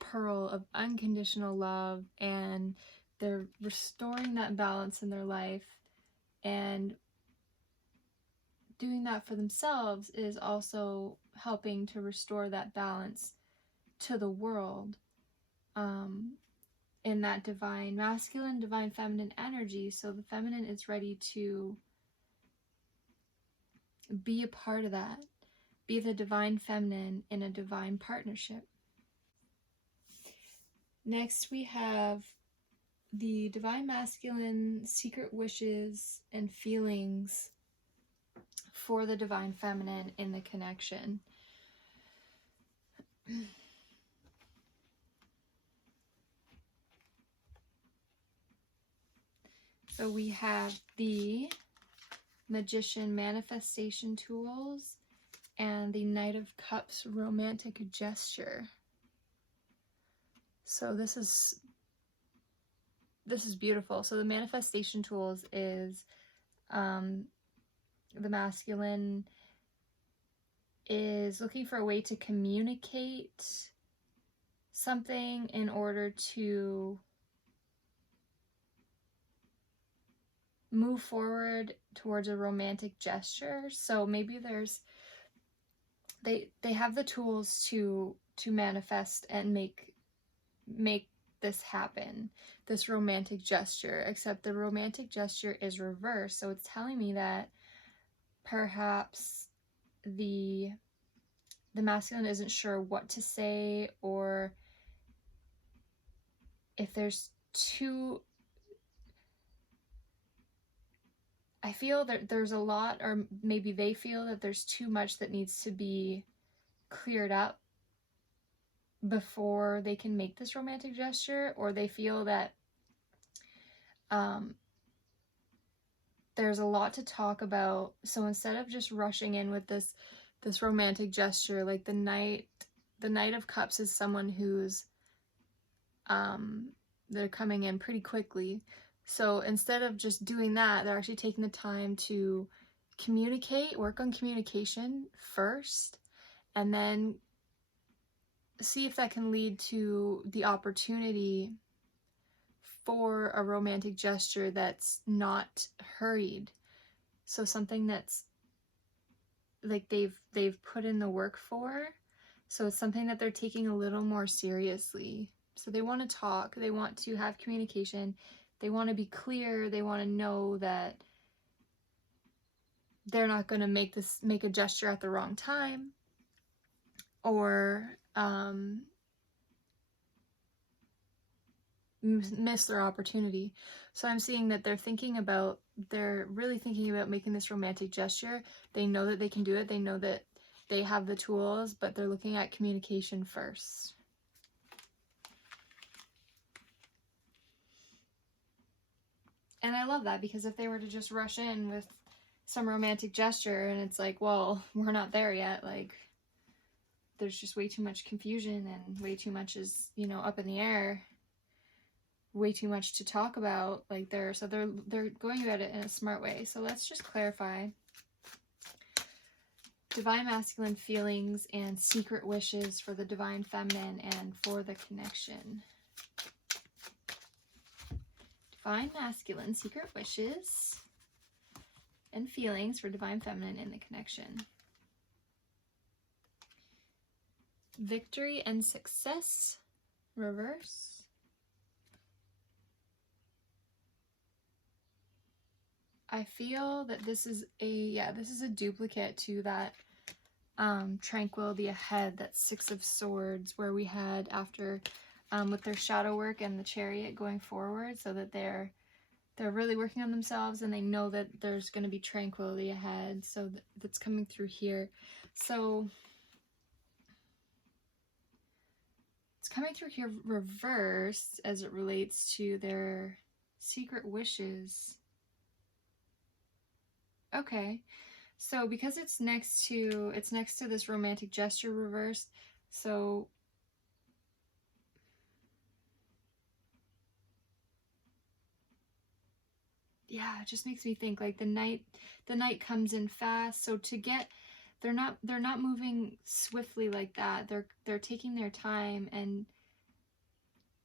pearl of unconditional love, and they're restoring that balance in their life, and doing that for themselves is also helping to restore that balance to the world, in that divine masculine, divine feminine energy. So the feminine is ready to be a part of that, be the divine feminine in a divine partnership. Next we have the divine masculine secret wishes and feelings for the divine feminine in the connection. So we have the Magician manifestation tools and the Knight of Cups romantic gesture. So this is beautiful. So the manifestation tools is the masculine is looking for a way to communicate something in order to move forward towards a romantic gesture. So maybe they have the tools to manifest and make this happen, this romantic gesture, except the romantic gesture is reversed. So it's telling me that perhaps the masculine isn't sure what to say, or if there's I feel that there's a lot, or maybe they feel that there's too much that needs to be cleared up before they can make this romantic gesture, or they feel that there's a lot to talk about. So instead of just rushing in with this this romantic gesture, like the Knight of Cups is someone who's they're coming in pretty quickly. So instead of just doing that, they're actually taking the time to communicate, work on communication first, and then see if that can lead to the opportunity for a romantic gesture that's not hurried. So something that's like they've put in the work for. So it's something that they're taking a little more seriously. So they want to talk, they want to have communication, they want to be clear, they want to know that they're not going to make a gesture at the wrong time, or miss their opportunity. So I'm seeing that they're really thinking about making this romantic gesture. They know that they can do it, they know that they have the tools, but they're looking at communication first. And I love that, because if they were to just rush in with some romantic gesture and it's like, well, we're not there yet, like there's just way too much confusion and way too much is, you know, up in the air, way too much to talk about, like they're going about it in a smart way. So let's just clarify divine masculine feelings and secret wishes for the divine feminine and for the connection. Divine masculine secret wishes and feelings for divine feminine in the connection. Victory and success, reverse. I feel that this is a duplicate to that tranquility ahead, that Six of Swords, where we had after with their shadow work and the Chariot going forward, so that they're really working on themselves and they know that there's going to be tranquility ahead. So that's coming through here. So it's coming through here reversed as it relates to their secret wishes. Okay, so because it's next to this romantic gesture reversed, so yeah, it just makes me think like the Knight comes in fast. So they're not moving swiftly like that. They're taking their time and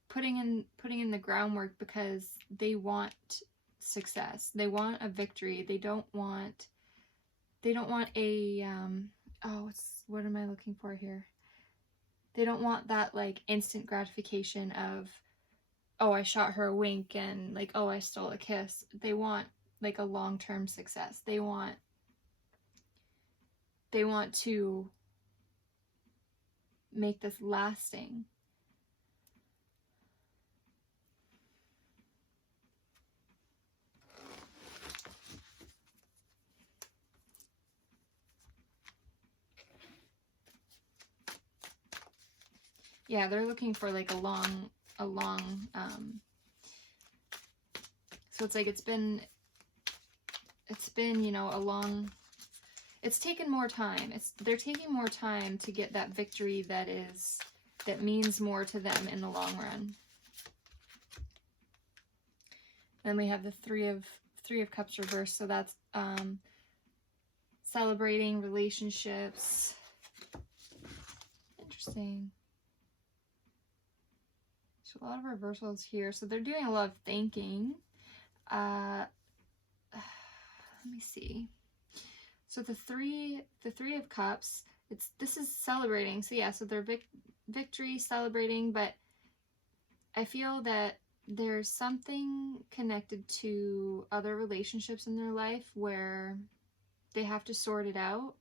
putting in the groundwork, because they want success. They want a victory. They don't want a what am I looking for here? They don't want that like instant gratification of, oh, I shot her a wink and like, oh, I stole a kiss. They want like a long-term success. They want to make this lasting. Yeah, they're looking for like a long so it's like it's been you know, a long, it's taken more time. They're taking more time to get that victory that means more to them in the long run. Then we have the Three of Cups reversed, so that's celebrating relationships. Interesting. So a lot of reversals here. So they're doing a lot of thinking. Let me see. So the three of Cups, this is celebrating. So yeah, so they're victory, celebrating, but I feel that there's something connected to other relationships in their life where they have to sort it out,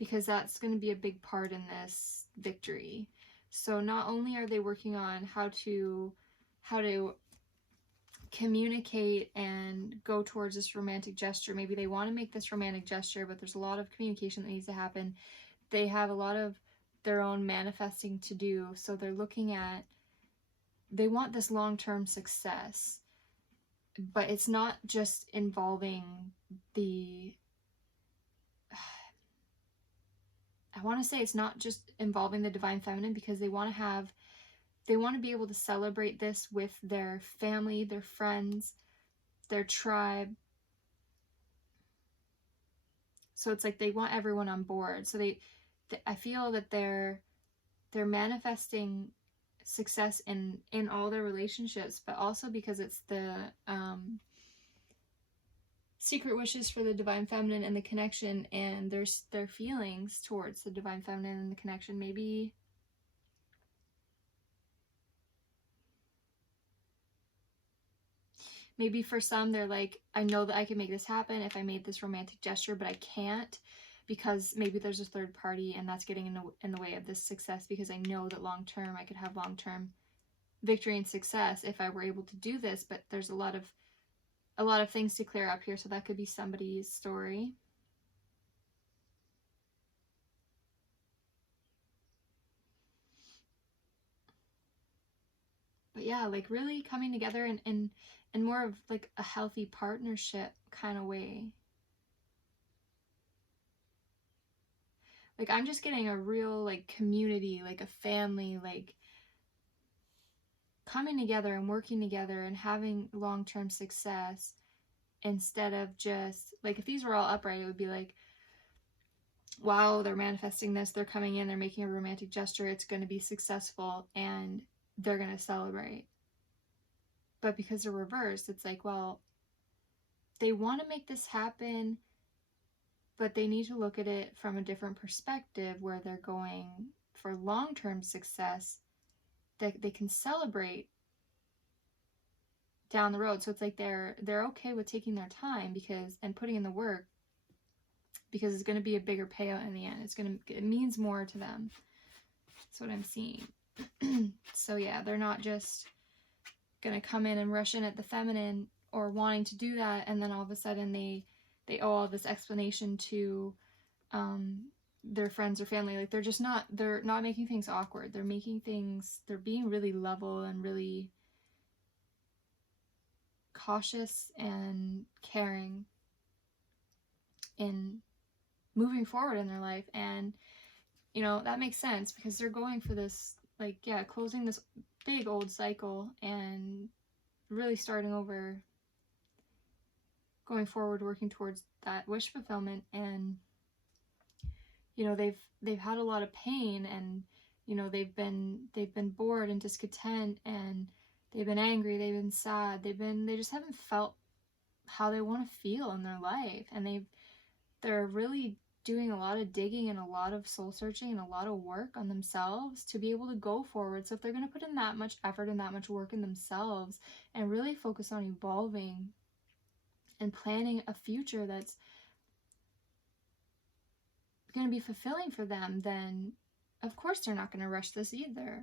because that's going to be a big part in this victory. So not only are they working on how to communicate and go towards this romantic gesture. Maybe they want to make this romantic gesture, but there's a lot of communication that needs to happen. They have a lot of their own manifesting to do. So they're looking at, they want this long-term success, but it's not just involving the I want to say it's not just involving the divine feminine, because they want to be able to celebrate this with their family, their friends, their tribe. So it's like they want everyone on board. So I feel that they're manifesting success in all their relationships, but also because it's the secret wishes for the divine feminine and the connection, and their feelings towards the divine feminine and the connection. Maybe for some, they're like, I know that I can make this happen if I made this romantic gesture, but I can't, because maybe there's a third party and that's getting in the way of this success, because I know that long term I could have long term victory and success if I were able to do this. But there's a lot of things to clear up here, so that could be somebody's story. But yeah, like really coming together in more of like a healthy partnership kind of way. Like I'm just getting a real like community, like a family, like coming together and working together and having long-term success, instead of just like, if these were all upright, it would be like, wow, they're manifesting this, they're coming in, they're making a romantic gesture, it's going to be successful, and they're going to celebrate. But because they're reversed, it's like, well, they want to make this happen, but they need to look at it from a different perspective, where they're going for long-term success that they can celebrate down the road. So it's like they're okay with taking their time and putting in the work, because it's going to be a bigger payout in the end. It means more to them. That's what I'm seeing. So yeah, they're not just going to come in and rush in at the feminine, or wanting to do that, and then all of a sudden they owe all this explanation to their friends or family. Like they're not making things awkward. They're being really level and really cautious and caring in moving forward in their life. And that makes sense, because they're going for this, like, yeah, closing this big old cycle and really starting over, going forward, working towards that wish fulfillment. And they've had a lot of pain, and they've been bored and discontent, and they've been angry, they've been sad, they just haven't felt how they want to feel in their life. And they're really doing a lot of digging and a lot of soul searching and a lot of work on themselves to be able to go forward. So if they're going to put in that much effort and that much work in themselves, and really focus on evolving and planning a future that's going to be fulfilling for them, then of course they're not going to rush this either.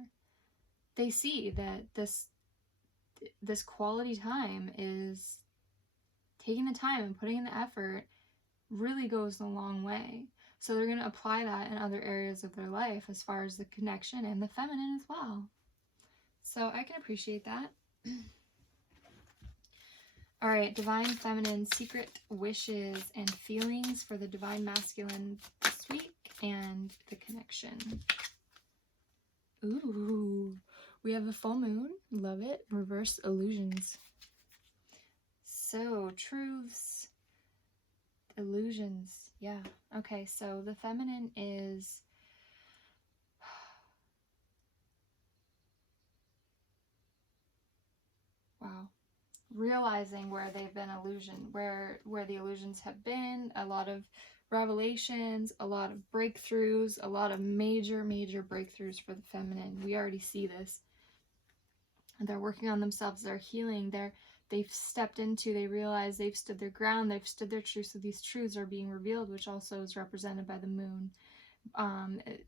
They see that this quality time is taking the time and putting in the effort really goes a long way. So they're going to apply that in other areas of their life, as far as the connection and the feminine as well. So I can appreciate that. All right, divine feminine secret wishes and feelings for the divine masculine this week, and the connection. Ooh, we have a full moon. Love it. Reverse illusions. So, truths, illusions. Yeah. Okay, so the feminine is wow. Realizing where they've been illusioned, where the illusions have been, a lot of revelations, a lot of breakthroughs, a lot of major breakthroughs for the feminine. We already see this. They're working on themselves, they're healing, they've stepped into, they realize they've stood their ground, they've stood their truth. So these truths are being revealed, which also is represented by the moon.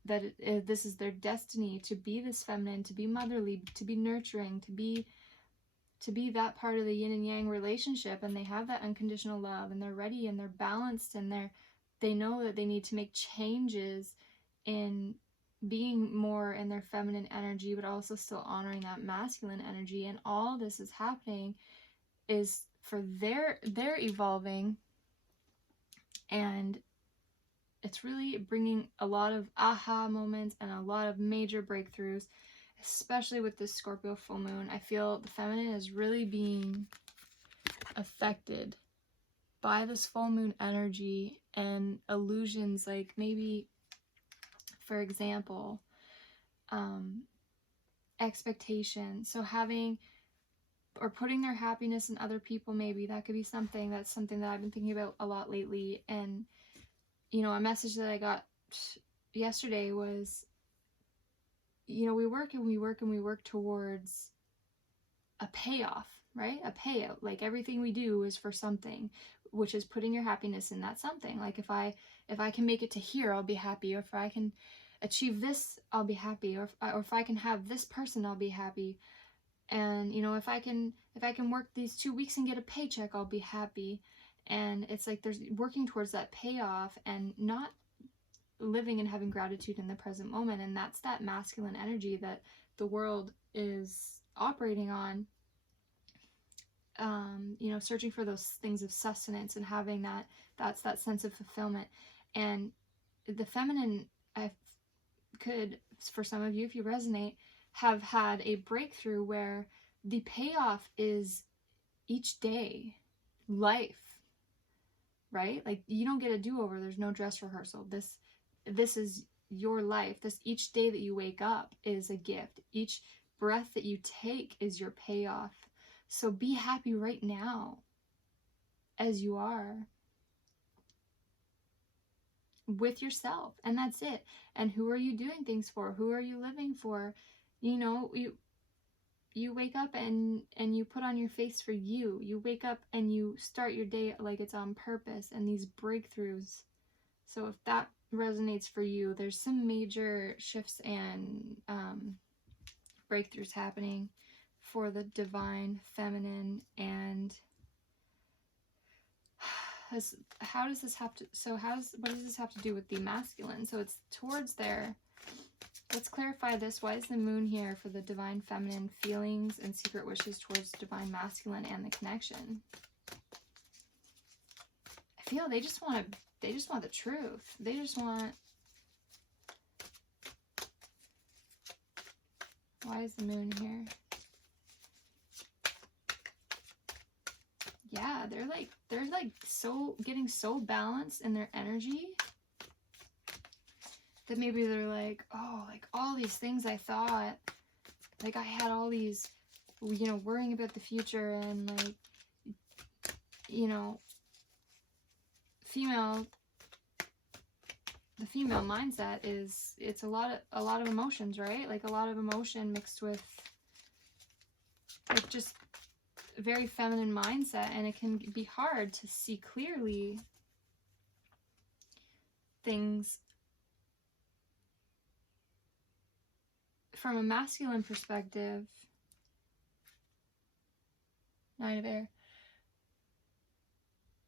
This is their destiny, to be this feminine, to be motherly, to be nurturing, to be that part of the yin and yang relationship. And they have that unconditional love, and they're ready, and they're balanced, and they know that they need to make changes in being more in their feminine energy, but also still honoring that masculine energy. And all this is happening is for their evolving, and it's really bringing a lot of aha moments and a lot of major breakthroughs, especially with this Scorpio full moon. I feel the feminine is really being affected by this full moon energy and illusions, like maybe, for example, expectation. So having or putting their happiness in other people, maybe that could be something. That's something that I've been thinking about a lot lately. And a message that I got yesterday was, we work and we work and we work towards a payoff, right? A payout. Like everything we do is for something, which is putting your happiness in that something. Like if I can make it to here, I'll be happy. Or if I can achieve this, I'll be happy. Or if I can have this person, I'll be happy. And if I can work these 2 weeks and get a paycheck, I'll be happy. And it's like there's working towards that payoff and not living and having gratitude in the present moment. And that's that masculine energy that the world is operating on. Searching for those things of sustenance and having that's that sense of fulfillment. And the feminine, I could, for some of you, if you resonate, have had a breakthrough where the payoff is each day, life, right? Like you don't get a do-over. There's no dress rehearsal. This is your life. Each day that you wake up is a gift. Each breath that you take is your payoff. So be happy right now as you are with yourself, and that's it. And who are you doing things for? Who are you living for? You wake up and you put on your face for you. You wake up and you start your day like it's on purpose, and these breakthroughs. So if that resonates for you, there's some major shifts and breakthroughs happening for the divine feminine. And what does this have to do with the masculine? So it's towards there. Let's clarify this. Why is the moon here for the divine feminine? Feelings and secret wishes towards divine masculine and the connection. I feel they just want the truth. They just want. Why is the moon here? Yeah, they're like so getting so balanced in their energy that maybe they're like, oh, like all these things I thought, like I had all these, worrying about the future, and like, the female mindset is, it's a lot of emotions, right? Like a lot of emotion mixed with like just very feminine mindset, and it can be hard to see clearly things from a masculine perspective. Nine of Air.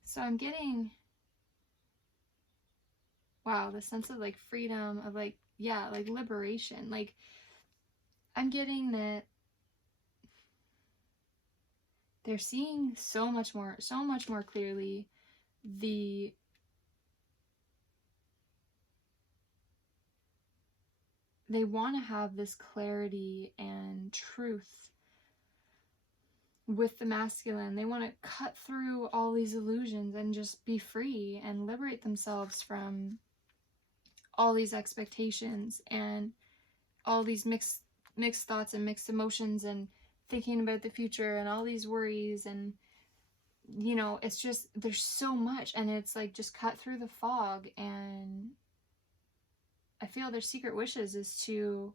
So I'm getting, wow, the sense of like freedom, of like, yeah, like liberation. Like I'm getting that they're seeing so much more clearly they want to have this clarity and truth with the masculine. They want to cut through all these illusions and just be free and liberate themselves from all these expectations and all these mixed thoughts and mixed emotions and thinking about the future and all these worries. And it's just, there's so much, and it's like just cut through the fog. And I feel their secret wishes is to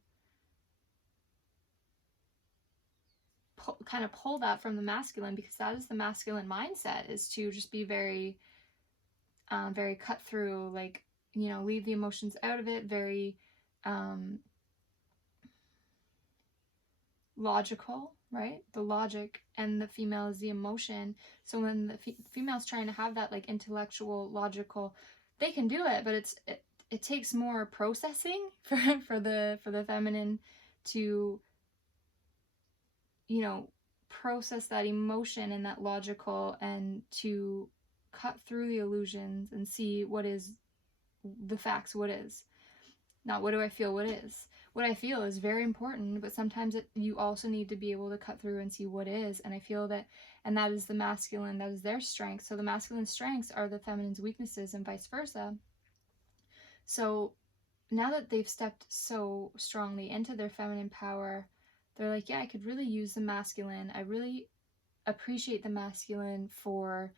kind of pull that from the masculine, because that is the masculine mindset, is to just be very very cut through, like, leave the emotions out of it, very logical, right? The logic, and the female is the emotion. So when the female's trying to have that like intellectual, logical, they can do it, but it takes more processing for the feminine to process that emotion and that logical, and to cut through the illusions and see what is the facts, what is. Not what do I feel, what is. What I feel is very important, but sometimes you also need to be able to cut through and see what is. And I feel that, and that is the masculine, that is their strength. So the masculine strengths are the feminine's weaknesses and vice versa. So now that they've stepped so strongly into their feminine power, they're like, yeah, I could really use the masculine. I really appreciate the masculine for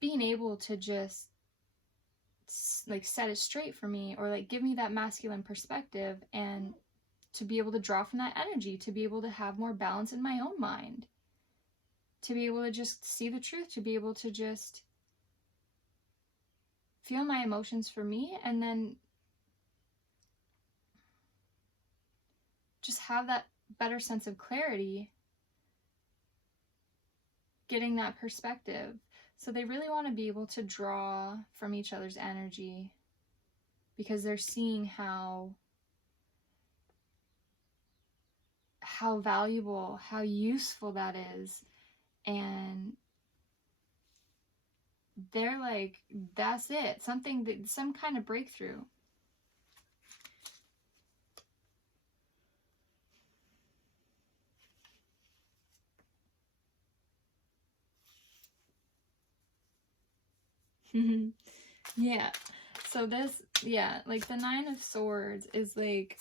being able to just like set it straight for me, or like give me that masculine perspective, and to be able to draw from that energy, to be able to have more balance in my own mind, to be able to just see the truth, to be able to just feel my emotions for me, and then just have that better sense of clarity, getting that perspective. So they really want to be able to draw from each other's energy, because they're seeing how valuable, how useful that is. And they're like, that's it, some kind of breakthrough. Yeah. So this, yeah, like the 9 of Swords is like,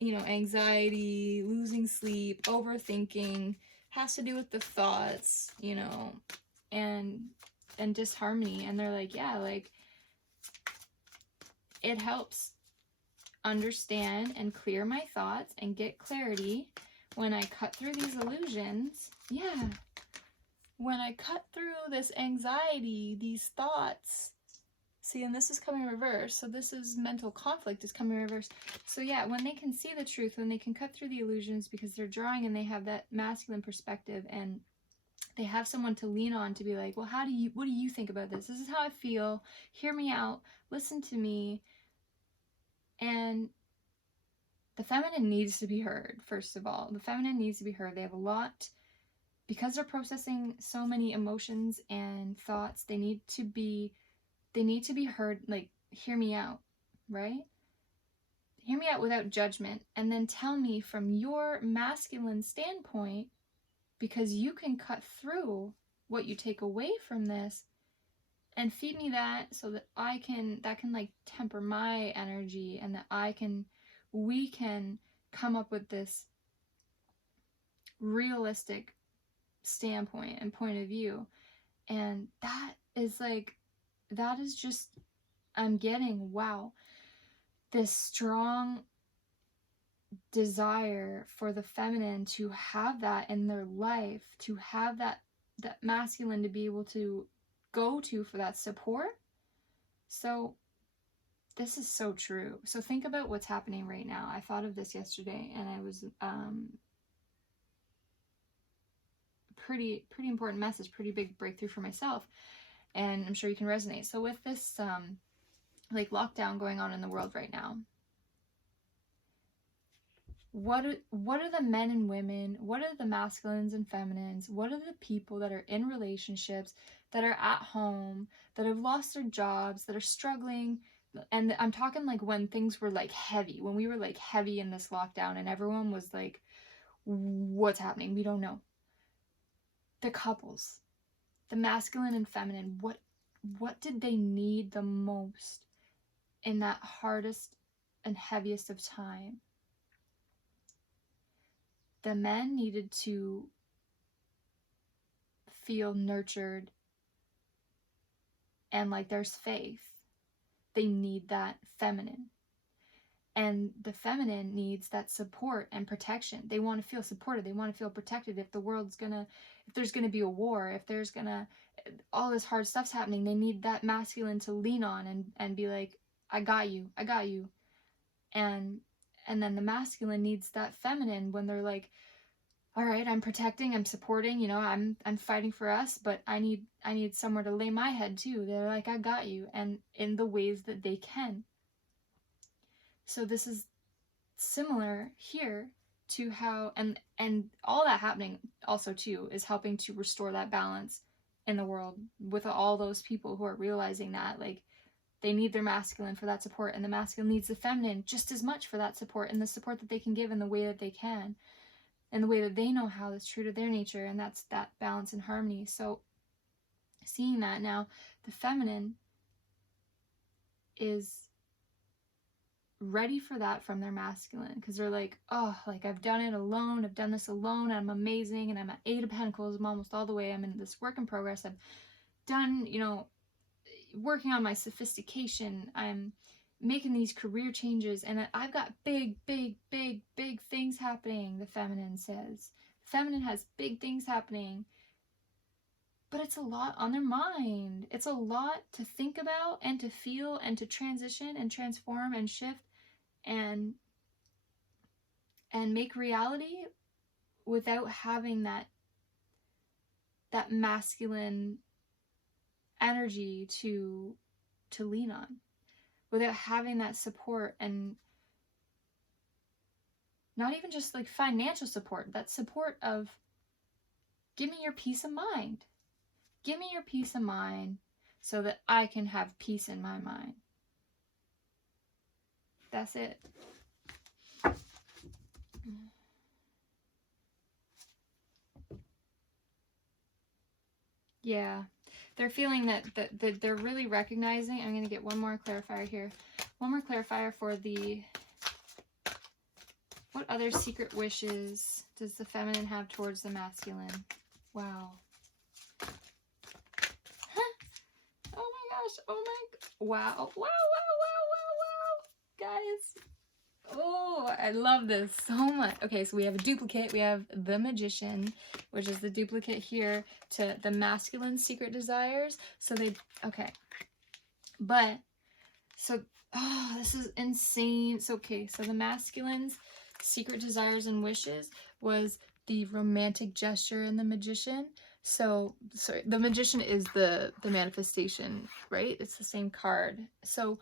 you know, anxiety, losing sleep, overthinking, has to do with the thoughts, you know, and disharmony. And they're like, yeah, like it helps understand and clear my thoughts and get clarity when I cut through these illusions. Yeah. When I cut through this anxiety, these thoughts. See, and this is coming in reverse. So this is mental conflict is coming in reverse. So yeah, when they can see the truth, when they can cut through the illusions, because they're drawing and they have that masculine perspective, and they have someone to lean on to be like, well, what do you think about this? This is how I feel. Hear me out. Listen to me. And the feminine needs to be heard, first of all. The feminine needs to be heard. They have a lot, because they're processing so many emotions and thoughts, they need to be heard, like, hear me out, right? Hear me out without judgment, and then tell me from your masculine standpoint, because you can cut through what you take away from this and feed me that, so that that can like temper my energy, and that we can come up with this realistic standpoint and point of view. And that is just, I'm getting, wow, this strong desire for the feminine to have that in their life, to have that masculine to be able to go to for that support. So this is so true. So think about what's happening right now. I thought of this yesterday, and I was pretty important message, pretty big breakthrough for myself, and I'm sure you can resonate. So with this like lockdown going on in the world right now, what are the men and women, what are the masculines and feminines, what are the people that are in relationships, that are at home, that have lost their jobs, that are struggling? And I'm talking like when things were like heavy, when we were like heavy in this lockdown, and everyone was like, what's happening? We don't know. The couples, the masculine and feminine, what did they need the most in that hardest and heaviest of time? The men needed to feel nurtured and like there's faith. They need that feminine. And the feminine needs that support and protection. They want to feel supported. They want to feel protected. If there's gonna be a war, if there's all this hard stuff's happening, they need that masculine to lean on and be like, I got you. And then the masculine needs that feminine when they're like, all right, I'm protecting, I'm supporting, you know, I'm fighting for us, but I need somewhere to lay my head too. They're like, I got you, and in the ways that they can. So this is similar here to how, and all that happening also too is helping to restore that balance in the world with all those people who are realizing that, like, they need their masculine for that support, and the masculine needs the feminine just as much for that support, and the support that they can give in the way that they can, and the way that they know how that's true to their nature, and that's that balance and harmony. So seeing that now, the feminine is ready for that from their masculine, because they're like, oh, like, I've done it alone, I've done this alone, I'm amazing, and I'm at 8 of Pentacles, I'm almost all the way, I'm in this work in progress, I've done, you know, working on my sophistication, I'm making these career changes, and I've got big things happening, the feminine says. Feminine has big things happening, but it's a lot on their mind. It's a lot to think about and to feel and to transition and transform and shift and make reality without having that masculine energy to lean on, without having that support, and not even just like financial support, that support of, give me your peace of mind. Give me your peace of mind so that I can have peace in my mind. That's it. Yeah. They're feeling that they're really recognizing. I'm going to get one more clarifier here. One more clarifier for the... What other secret wishes does the feminine have towards the masculine? Wow. Huh. Oh my gosh. Oh my... Wow. Wow. Guys. Oh, I love this so much. Okay, so we have a duplicate. We have the Magician, which is the duplicate here to the masculine secret desires. So they... Okay. But... So... Oh, this is insane. So, okay. So the masculine's secret desires and wishes was the romantic gesture and the Magician. So, sorry, the Magician is the manifestation, right? It's the same card. So,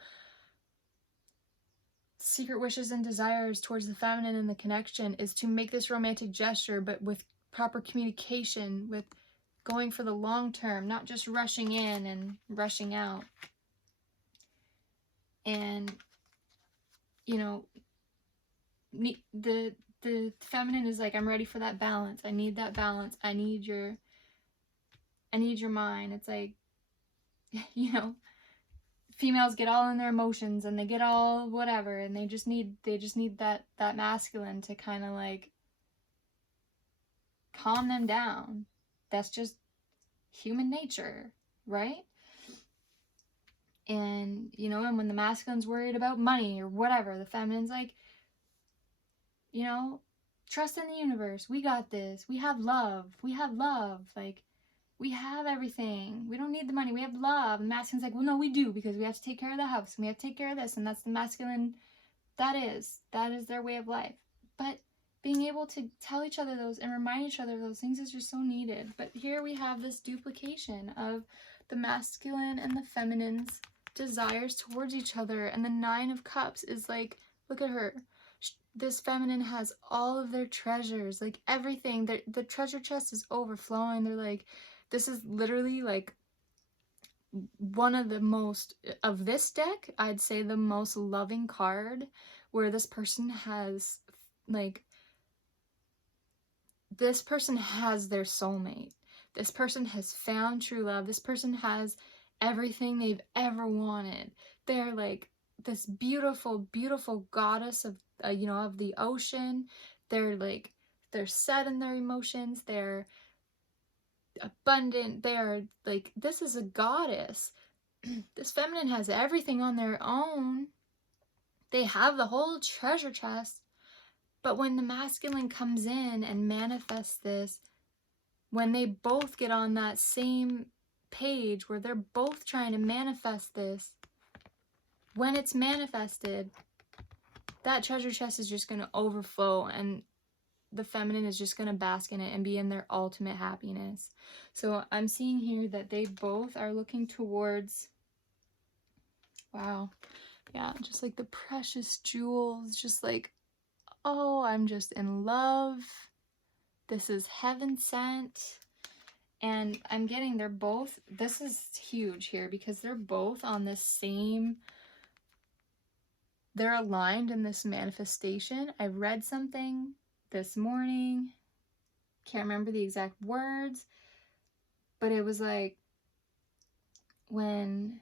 secret wishes and desires towards the feminine and the connection is to make this romantic gesture, but with proper communication, with going for the long term, not just rushing in and rushing out. And, you know, the feminine is like, I'm ready for that balance. I need that balance. I need your mind. It's like, you know, females get all in their emotions and they get all whatever, and they just need that masculine to kind of like calm them down. That's just human nature, right? And, you know, and when the masculine's worried about money or whatever, the feminine's like, you know, trust in the universe. We got this. We have love. Like, we have everything. We don't need the money. We have love. And the masculine's like, well, no, we do, because we have to take care of the house and we have to take care of this. And that's the masculine. That is their way of life. But being able to tell each other those and remind each other of those things is just so needed. But here we have this duplication of the masculine and the feminine's desires towards each other. And the 9 of Cups is like, look at her. This feminine has all of their treasures, like everything. The treasure chest is overflowing. They're like, this is literally like one of the most, of this deck, I'd say the most loving card, where this person has, like, this person has their soulmate. This person has found true love. This person has everything they've ever wanted. They're like this beautiful, beautiful goddess of, you know, of the ocean. They're like, they're set in their emotions. They're abundant. They're like, this is a goddess. This feminine has everything on their own. They have the whole treasure chest. But when the masculine comes in and manifests this, when they both get on that same page where they're both trying to manifest this, when it's manifested, that treasure chest is just going to overflow, and the feminine is just going to bask in it and be in their ultimate happiness. So I'm seeing here that they both are looking towards, wow, yeah, just like the precious jewels, just like, oh, I'm just in love. This is heaven sent. And I'm getting they're both, this is huge here because they're both on the same, they're aligned in this manifestation. I read something this morning, can't remember the exact words, but it was like when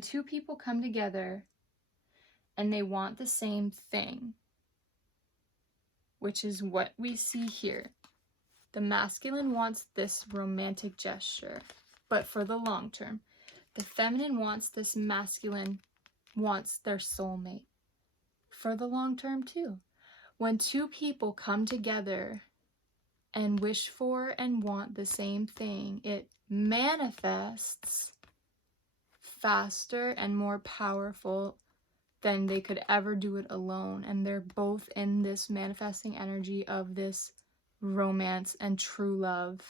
two people come together and they want the same thing, which is what we see here. The masculine wants this romantic gesture, but for the long term. The feminine wants this masculine, wants their soulmate for the long term too. When two people come together and wish for and want the same thing, it manifests faster and more powerful than they could ever do it alone. And they're both in this manifesting energy of this romance and true love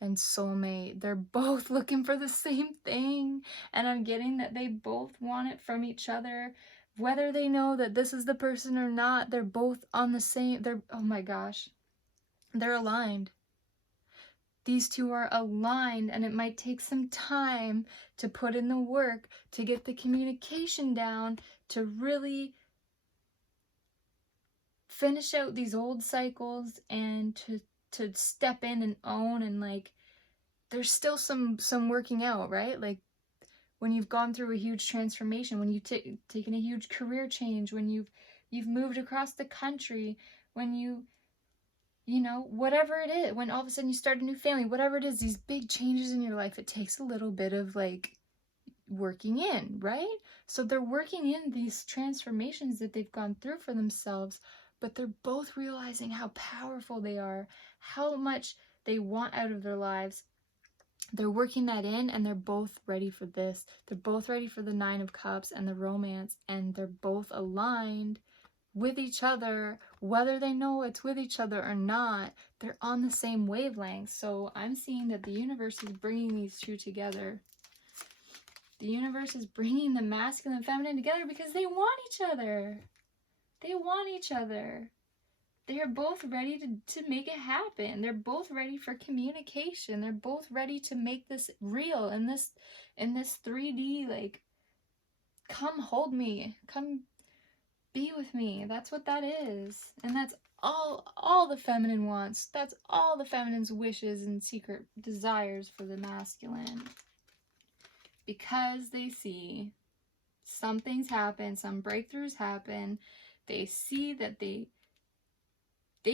and soulmate. They're both looking for the same thing, and I'm getting that they both want it from each other, whether they know that this is the person or not. They're both on the same, they're, oh my gosh, they're aligned. These two are aligned, and it might take some time to put in the work to get the communication down, to really finish out these old cycles, and to step in and own, and like there's still some working out, right? Like when you've gone through a huge transformation, when you've taken a huge career change, when you've moved across the country, when you know, whatever it is, when all of a sudden you start a new family, whatever it is, these big changes in your life, it takes a little bit of like working in, right? So they're working in these transformations that they've gone through for themselves, but they're both realizing how powerful they are, how much they want out of their lives. They're working that in, and they're both ready for this. They're both ready for the 9 of Cups and the romance, and they're both aligned with each other, whether they know it's with each other or not. They're on the same wavelength. So I'm seeing that the universe is bringing these two together. The universe is bringing the masculine and feminine together because they want each other. They want each other. They are both ready to make it happen. They're both ready for communication. They're both ready to make this real in this 3D, like, come hold me, come be with me. That's what that is. And that's all the feminine wants. That's all the feminine's wishes and secret desires for the masculine. Because they see something's happened, some breakthroughs happen. They see that they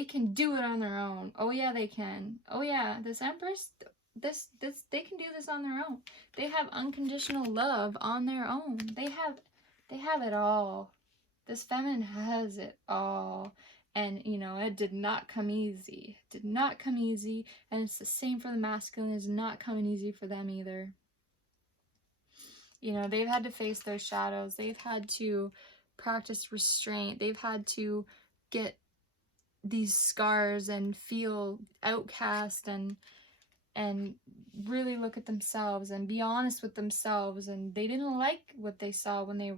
can do it on their own. Oh yeah, they can. Oh yeah, this Empress, this they can do this on their own. They have unconditional love on their own. They have it all. This feminine has it all. And you know, it did not come easy. It did not come easy, and it's the same for the masculine. It's not coming easy for them either. You know, they've had to face their shadows. They've had to practice restraint. They've had to get these scars and feel outcast and really look at themselves and be honest with themselves. And they didn't like what they saw when they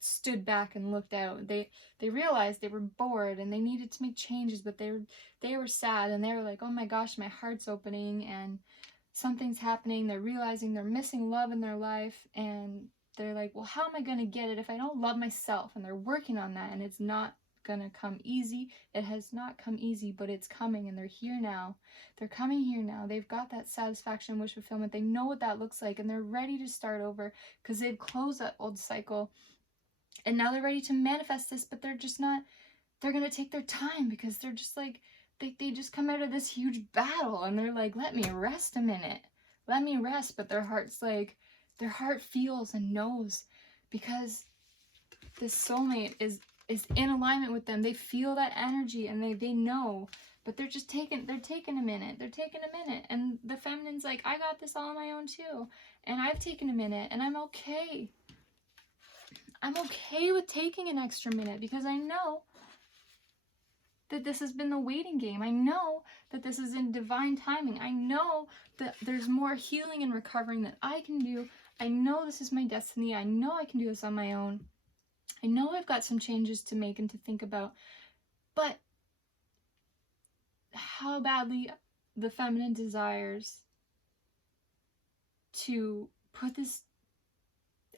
stood back and looked out. They realized they were bored and they needed to make changes, but they were sad, and they were like, oh my gosh, my heart's opening and something's happening. They're realizing they're missing love in their life, and they're like, well, how am I going to get it if I don't love myself? And they're working on that, and it's not gonna come easy. It has not come easy, but it's coming, and they're here now. They're coming here now. They've got that satisfaction, wish fulfillment. They know what that looks like, and they're ready to start over because they've closed that old cycle, and now they're ready to manifest this. But they're just not, they're gonna take their time because they're just like, they just come out of this huge battle, and they're like, let me rest a minute, let me rest. But their heart's like, their heart feels and knows, because this soulmate is in alignment with them. They feel that energy, and they know, but they're taking a minute. They're taking a minute. And the feminine's like, I got this all on my own too. And I've taken a minute, and I'm okay. I'm okay with taking an extra minute because I know that this has been the waiting game. I know that this is in divine timing. I know that there's more healing and recovering that I can do. I know this is my destiny. I know I can do this on my own. I know I've got some changes to make and to think about, but how badly the feminine desires to put this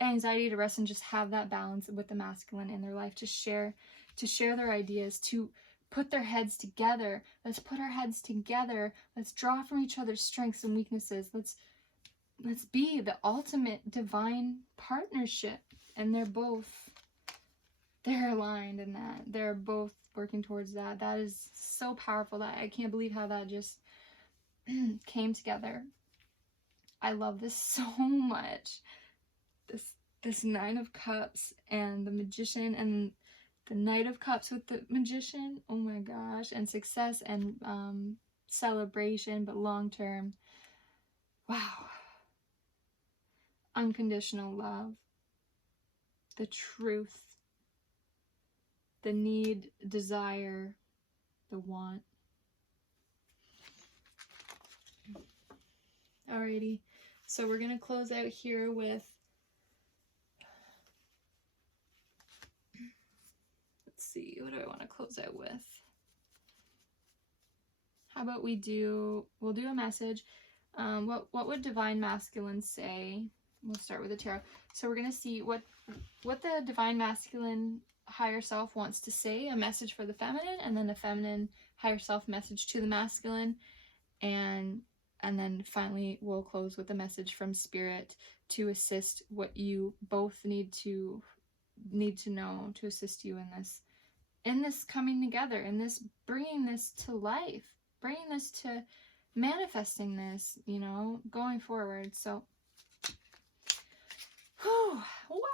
anxiety to rest and just have that balance with the masculine in their life, to share their ideas, to put their heads together. Let's put our heads together. Let's draw from each other's strengths and weaknesses. Let's be the ultimate divine partnership. And they're aligned in that. They're both working towards that. That is so powerful. That I can't believe how that just came together. I love this so much. This Nine of Cups and the Magician, and the Knight of Cups with the Magician. Oh my gosh. And success and celebration, but long term. Wow. Unconditional love. The truth. The need, desire, the want. Alrighty. So we're going to close out here with, let's see, what do I want to close out with? How about we'll do a message. What would divine masculine say? We'll start with the tarot. So we're going to see what the divine masculine higher self wants to say, a message for the feminine, and then the feminine higher self message to the masculine, and then finally we'll close with a message from spirit to assist what you both need to know to assist you in this coming together, in this bringing this to life, bringing this to manifesting this, going forward. So whew, wow.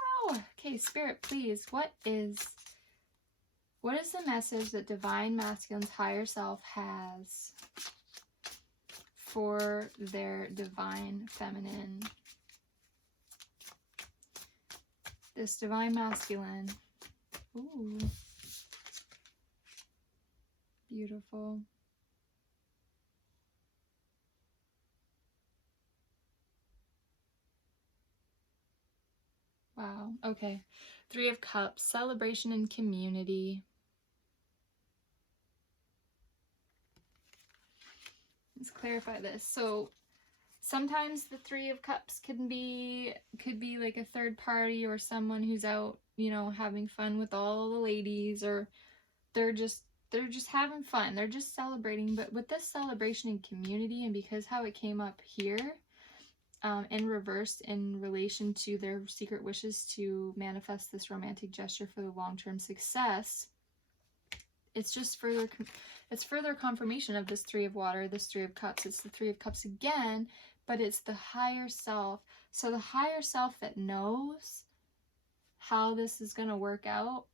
Okay, spirit, please, what is the message that divine masculine's higher self has for their divine feminine? This divine masculine. Ooh. Beautiful. Wow. Okay. Three of Cups, celebration and community. Let's clarify this. So sometimes the Three of Cups could be like a third party, or someone who's out, having fun with all the ladies, or they're just having fun. They're just celebrating. But with this celebration and community, and because how it came up here, in reverse in relation to their secret wishes to manifest this romantic gesture for the long-term success, it's just further confirmation of this Three of Water, this Three of Cups. It's the Three of Cups again, but it's the higher self. So the higher self that knows how this is going to work out,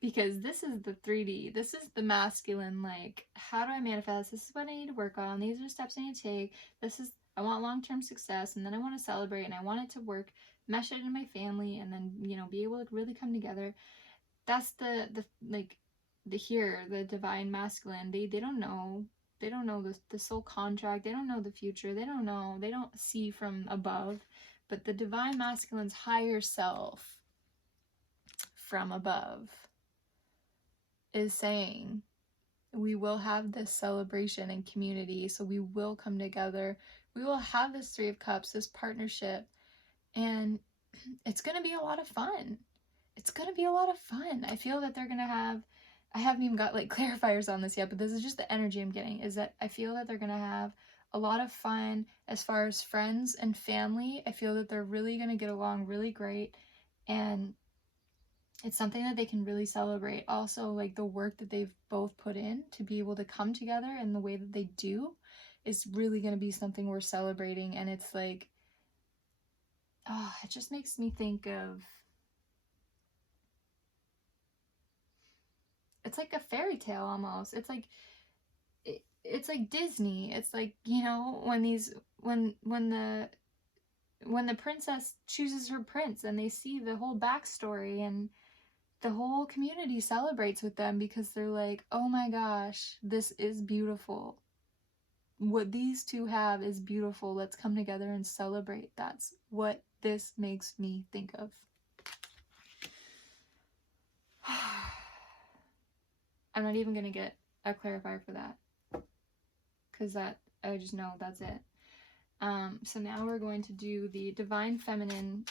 because this is the 3D. This is the masculine, like, how do I manifest? This is what I need to work on. These are steps I need to take. I want long-term success, and then I want to celebrate, and I want it to work, mesh it in my family, and then, be able to really come together. That's the divine masculine. They don't know. They don't know the soul contract. They don't know the future. They don't see from above. But the divine masculine's higher self from above is saying, we will have this celebration and community. So we will come together. We will have this Three of Cups, this partnership, and it's going to be a lot of fun. It's going to be a lot of fun. I feel that they're going to have, I haven't even got like clarifiers on this yet, but this is just the energy I'm getting, is that I feel that they're going to have a lot of fun as far as friends and family. I feel that they're really going to get along really great, and it's something that they can really celebrate. Also, like, the work that they've both put in to be able to come together in the way that they do is really going to be something we're celebrating. And it's like, it just makes me think of, it's like a fairy tale almost. It's like Disney. It's like, when the princess chooses her prince, and they see the whole backstory, and the whole community celebrates with them because they're like, oh my gosh, this is beautiful. What these two have is beautiful. Let's come together and celebrate. That's what this makes me think of. I'm not even gonna get a clarifier for that, because that, I just know that's it. So now we're going to do the Divine Feminine.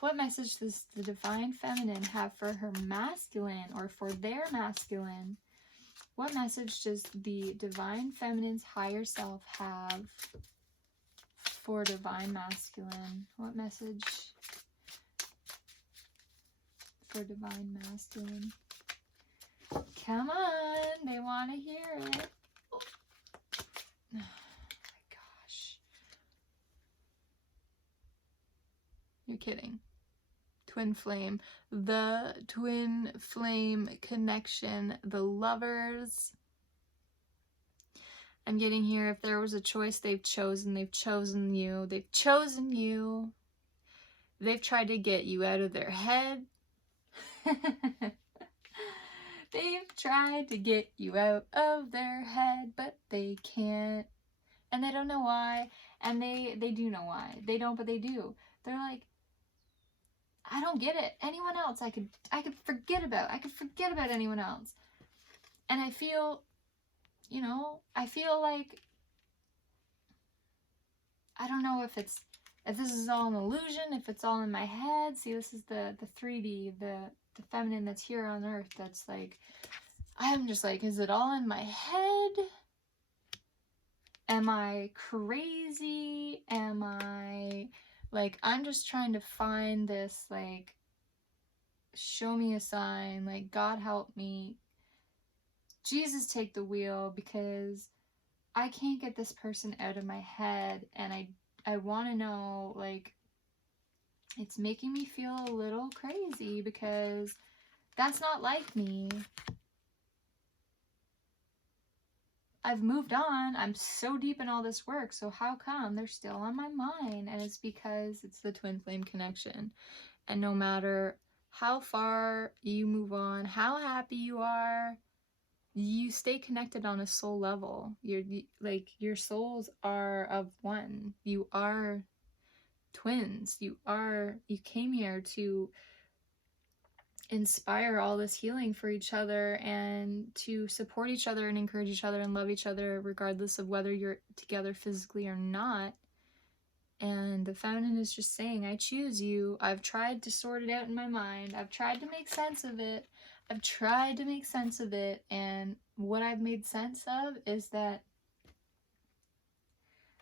What message does the Divine Feminine have for her masculine, or for their masculine? What message does the Divine Feminine's higher self have for Divine Masculine? What message for Divine Masculine? Come on, they want to hear it. Oh my gosh. You're kidding. Twin flame. The twin flame connection. The lovers. I'm getting here, if there was a choice they've chosen you. They've chosen you. They've tried to get you out of their head. They've tried to get you out of their head, but they can't. And they don't know why. And they do know why. They don't, but they do. They're like, I don't get it. Anyone else I could forget about. I could forget about anyone else. And I feel, you know, I feel like, I don't know if this is all an illusion, if it's all in my head. See, this is the 3D, the feminine that's here on earth. That's like, I'm just like, is it all in my head? Am I crazy? Am I, like, I'm just trying to find this, like, show me a sign, like, God help me. Jesus, take the wheel, because I can't get this person out of my head, and I want to know, like, it's making me feel a little crazy, because that's not like me. I've moved on. I'm so deep in all this work, so how come they're still on my mind? And it's because it's the twin flame connection. And no matter how far you move on, how happy you are, you stay connected on a soul level. Like, your souls are of one. You are twins. You came here to inspire all this healing for each other, and to support each other and encourage each other and love each other regardless of whether you're together physically or not. And the feminine is just saying, I choose you. I've tried to sort it out in my mind. I've tried to make sense of it. And what I've made sense of is that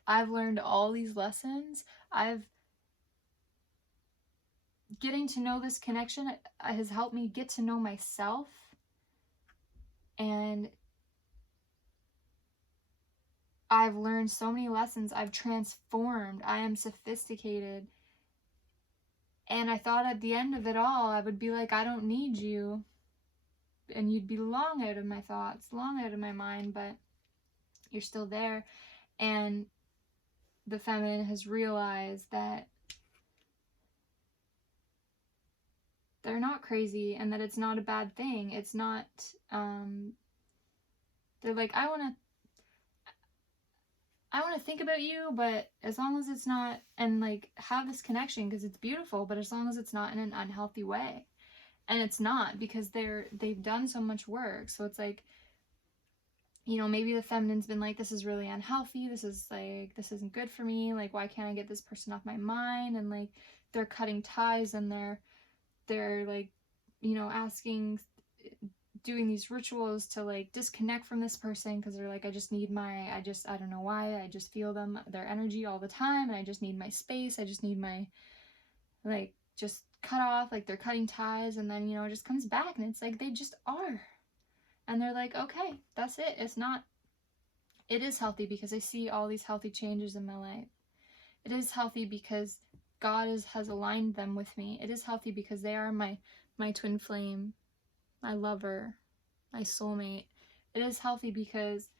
I've learned all these lessons. Getting to know this connection has helped me get to know myself, and I've learned so many lessons. I've transformed. I am sophisticated. And I thought at the end of it all, I would be like, I don't need you. And you'd be long out of my thoughts, long out of my mind, but you're still there. And the feminine has realized that they're not crazy, and that it's not a bad thing. It's not, they're like, I want to think about you, but as long as it's not, and like, have this connection because it's beautiful, but as long as it's not in an unhealthy way. And it's not, because they've done so much work. So it's like, you know, maybe the feminine's been like, this is really unhealthy. This isn't good for me. Like, why can't I get this person off my mind? And like, they're cutting ties, and they're like, you know, doing these rituals to like disconnect from this person, because they're like, I don't know why, I just feel their energy all the time, and I just need my space. I just need my, like, just cut off. Like, they're cutting ties, and then, you know, it just comes back, and it's like, they just are. And they're like, okay, that's it. It is healthy, because I see all these healthy changes in my life. It is healthy because God has aligned them with me. It is healthy because they are my twin flame, my lover, my soulmate. It is healthy because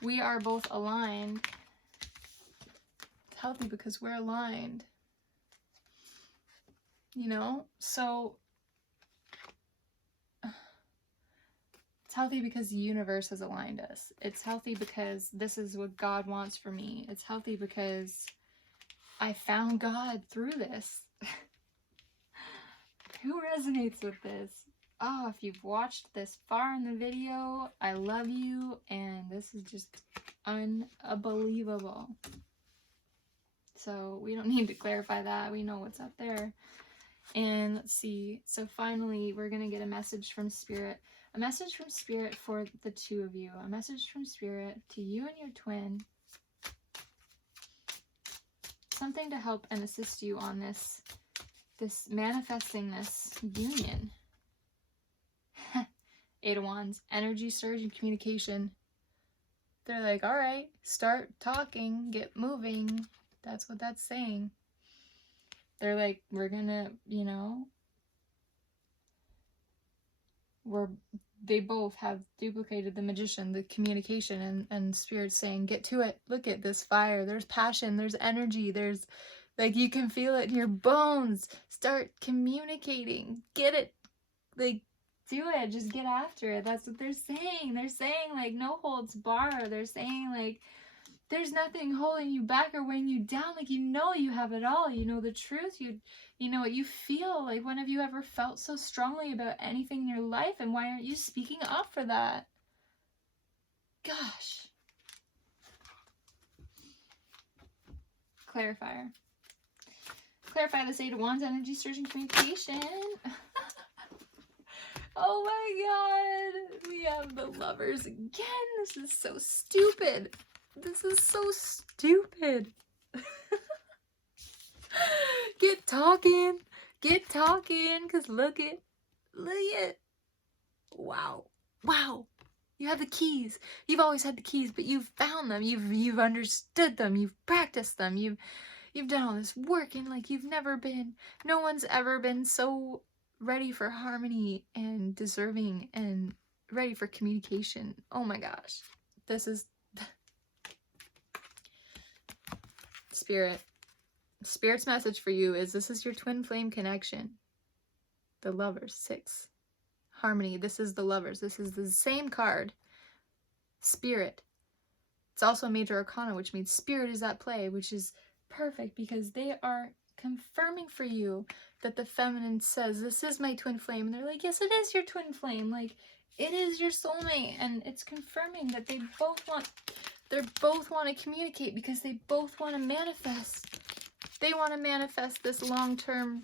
we are both aligned. It's healthy because we're aligned. You know? So it's healthy because the universe has aligned us. It's healthy because this is what God wants for me. It's healthy because I found God through this. who resonates with this? Oh, if you've watched this far in the video, I love you, and this is just unbelievable. So we don't need to clarify that. We know what's up there. And let's see. So finally, we're going to get a message from Spirit. A message from Spirit for the two of you. A message from Spirit to you and your twin. Something to help and assist you on this manifesting this union. Eight of Wands, energy surge and communication. They're like, all right, start talking, get moving. That's what that's saying. They're like, we're gonna, you know, they both have duplicated the magician, the communication, and Spirit's saying, get to it. Look at this fire. There's passion, there's energy, there's, like, you can feel it in your bones. Start communicating. Get it. Like, do it. Just get after it. That's what they're saying. They're saying, like, no holds bar. They're saying, like, there's nothing holding you back or weighing you down. Like, you know you have it all. You know the truth. You know what you feel. Like, when have you ever felt so strongly about anything in your life? And why aren't you speaking up for that? Gosh. Clarifier. Clarify this Eight of Wands energy surge and communication. Oh my god. We have the Lovers again. This is so stupid. This is so stupid. Get talking. Get talking. Because look it. Wow. Wow. You have the keys. You've always had the keys, but you've found them. You've understood them. You've practiced them. You've done all this work, and like you've never been. No one's ever been so ready for harmony and deserving and ready for communication. Oh my gosh. This is Spirit's message for you is this is your twin flame connection. The Lovers, 6. Harmony. This is the Lovers. This is the same card. Spirit. It's also a major arcana, which means Spirit is at play, which is perfect because they are confirming for you that the feminine says, this is my twin flame. And they're like, yes, it is your twin flame. Like, it is your soulmate. And it's confirming that they both want to communicate because they both want to manifest. They want to manifest this long-term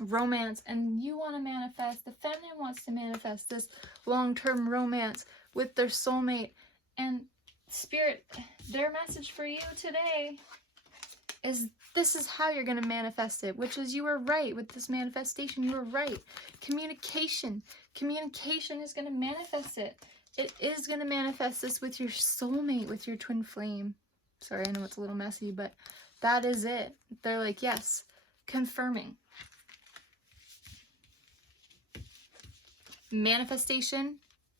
romance, and you want to manifest, the feminine wants to manifest this long-term romance with their soulmate. And Spirit, their message for you today is this is how you're going to manifest it, which is you were right with this manifestation. You were right. Communication is going to manifest it. It is going to manifest this with your soulmate, with your twin flame. Sorry, I know it's a little messy, but that is it. They're like, yes, confirming. Manifestation,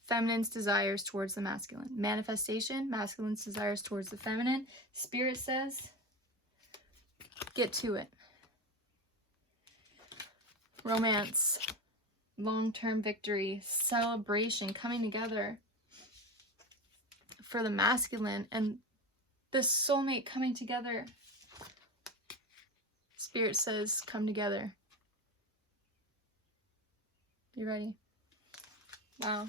feminine's desires towards the masculine. Manifestation, masculine's desires towards the feminine. Spirit says, get to it. Romance, long-term victory, celebration, coming together for the masculine, and the soulmate coming together. Spirit says, come together. You ready? Wow.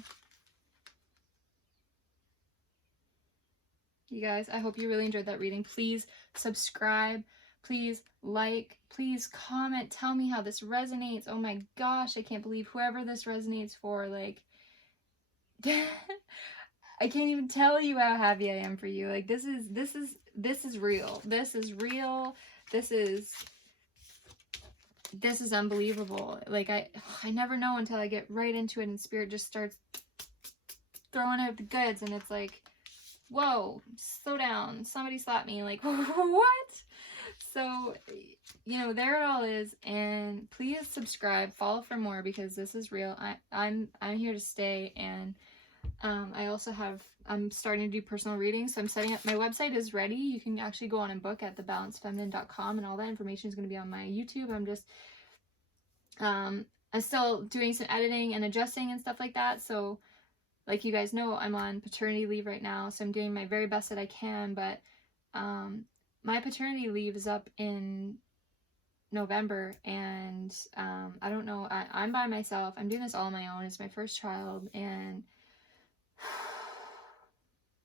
You guys, I hope you really enjoyed that reading. Please subscribe. Please like. Please comment. Tell me how this resonates. Oh my gosh, I can't believe whoever this resonates for, like, I can't even tell you how happy I am for you. Like, this is real. This is real. This is unbelievable. Like, I never know until I get right into it and Spirit just starts throwing out the goods, and it's like, whoa, slow down, somebody slap me, like, what? So, you know, there it all is. And please subscribe, follow for more, because this is real. I'm here to stay. And I also I'm starting to do personal readings, so I'm setting up, my website is ready. You can actually go on and book at thebalancedfeminine.com, and all that information is going to be on my YouTube. I'm still doing some editing and adjusting and stuff like that. So, like you guys know, I'm on paternity leave right now, so I'm doing my very best that I can, but my paternity leave is up in November, and I don't know, I'm by myself. I'm doing this all on my own. It's my first child, and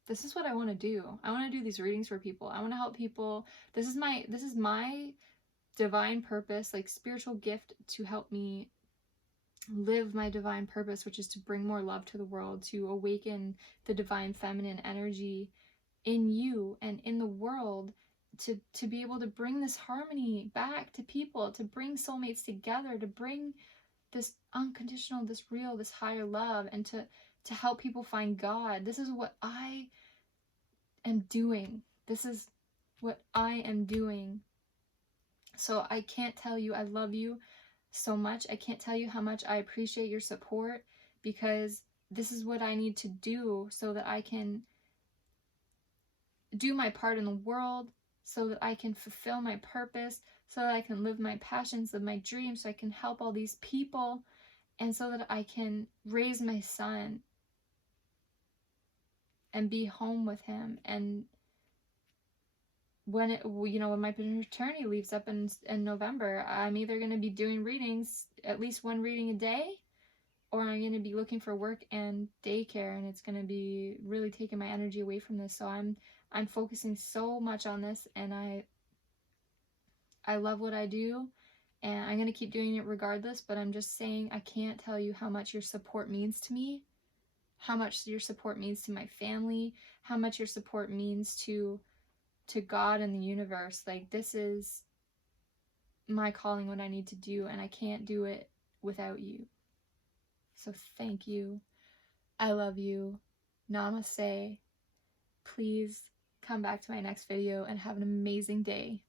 this is what I want to do. I want to do these readings for people. I want to help people. This is my divine purpose, like spiritual gift, to help me live my divine purpose, which is to bring more love to the world, to awaken the divine feminine energy in you and in the world, to be able to bring this harmony back to people, to bring soulmates together, to bring this unconditional, this real, this higher love, and to help people find God. This is what I am doing. This is what I am doing. So I can't tell you I love you so much. I can't tell you how much I appreciate your support, because this is what I need to do so that I can do my part in the world, so that I can fulfill my purpose, so that I can live my passions, live my dreams, so I can help all these people, and so that I can raise my son and be home with him. And when when my paternity leaves up in November, I'm either going to be doing readings, at least one reading a day, or I'm going to be looking for work and daycare, and it's going to be really taking my energy away from this. So I'm focusing so much on this, and I love what I do, and I'm going to keep doing it regardless. But I'm just saying, I can't tell you how much your support means to me, how much your support means to my family, how much your support means to God and the universe. Like, this is my calling, what I need to do, and I can't do it without you. So thank you. I love you. Namaste. Please come back to my next video and have an amazing day.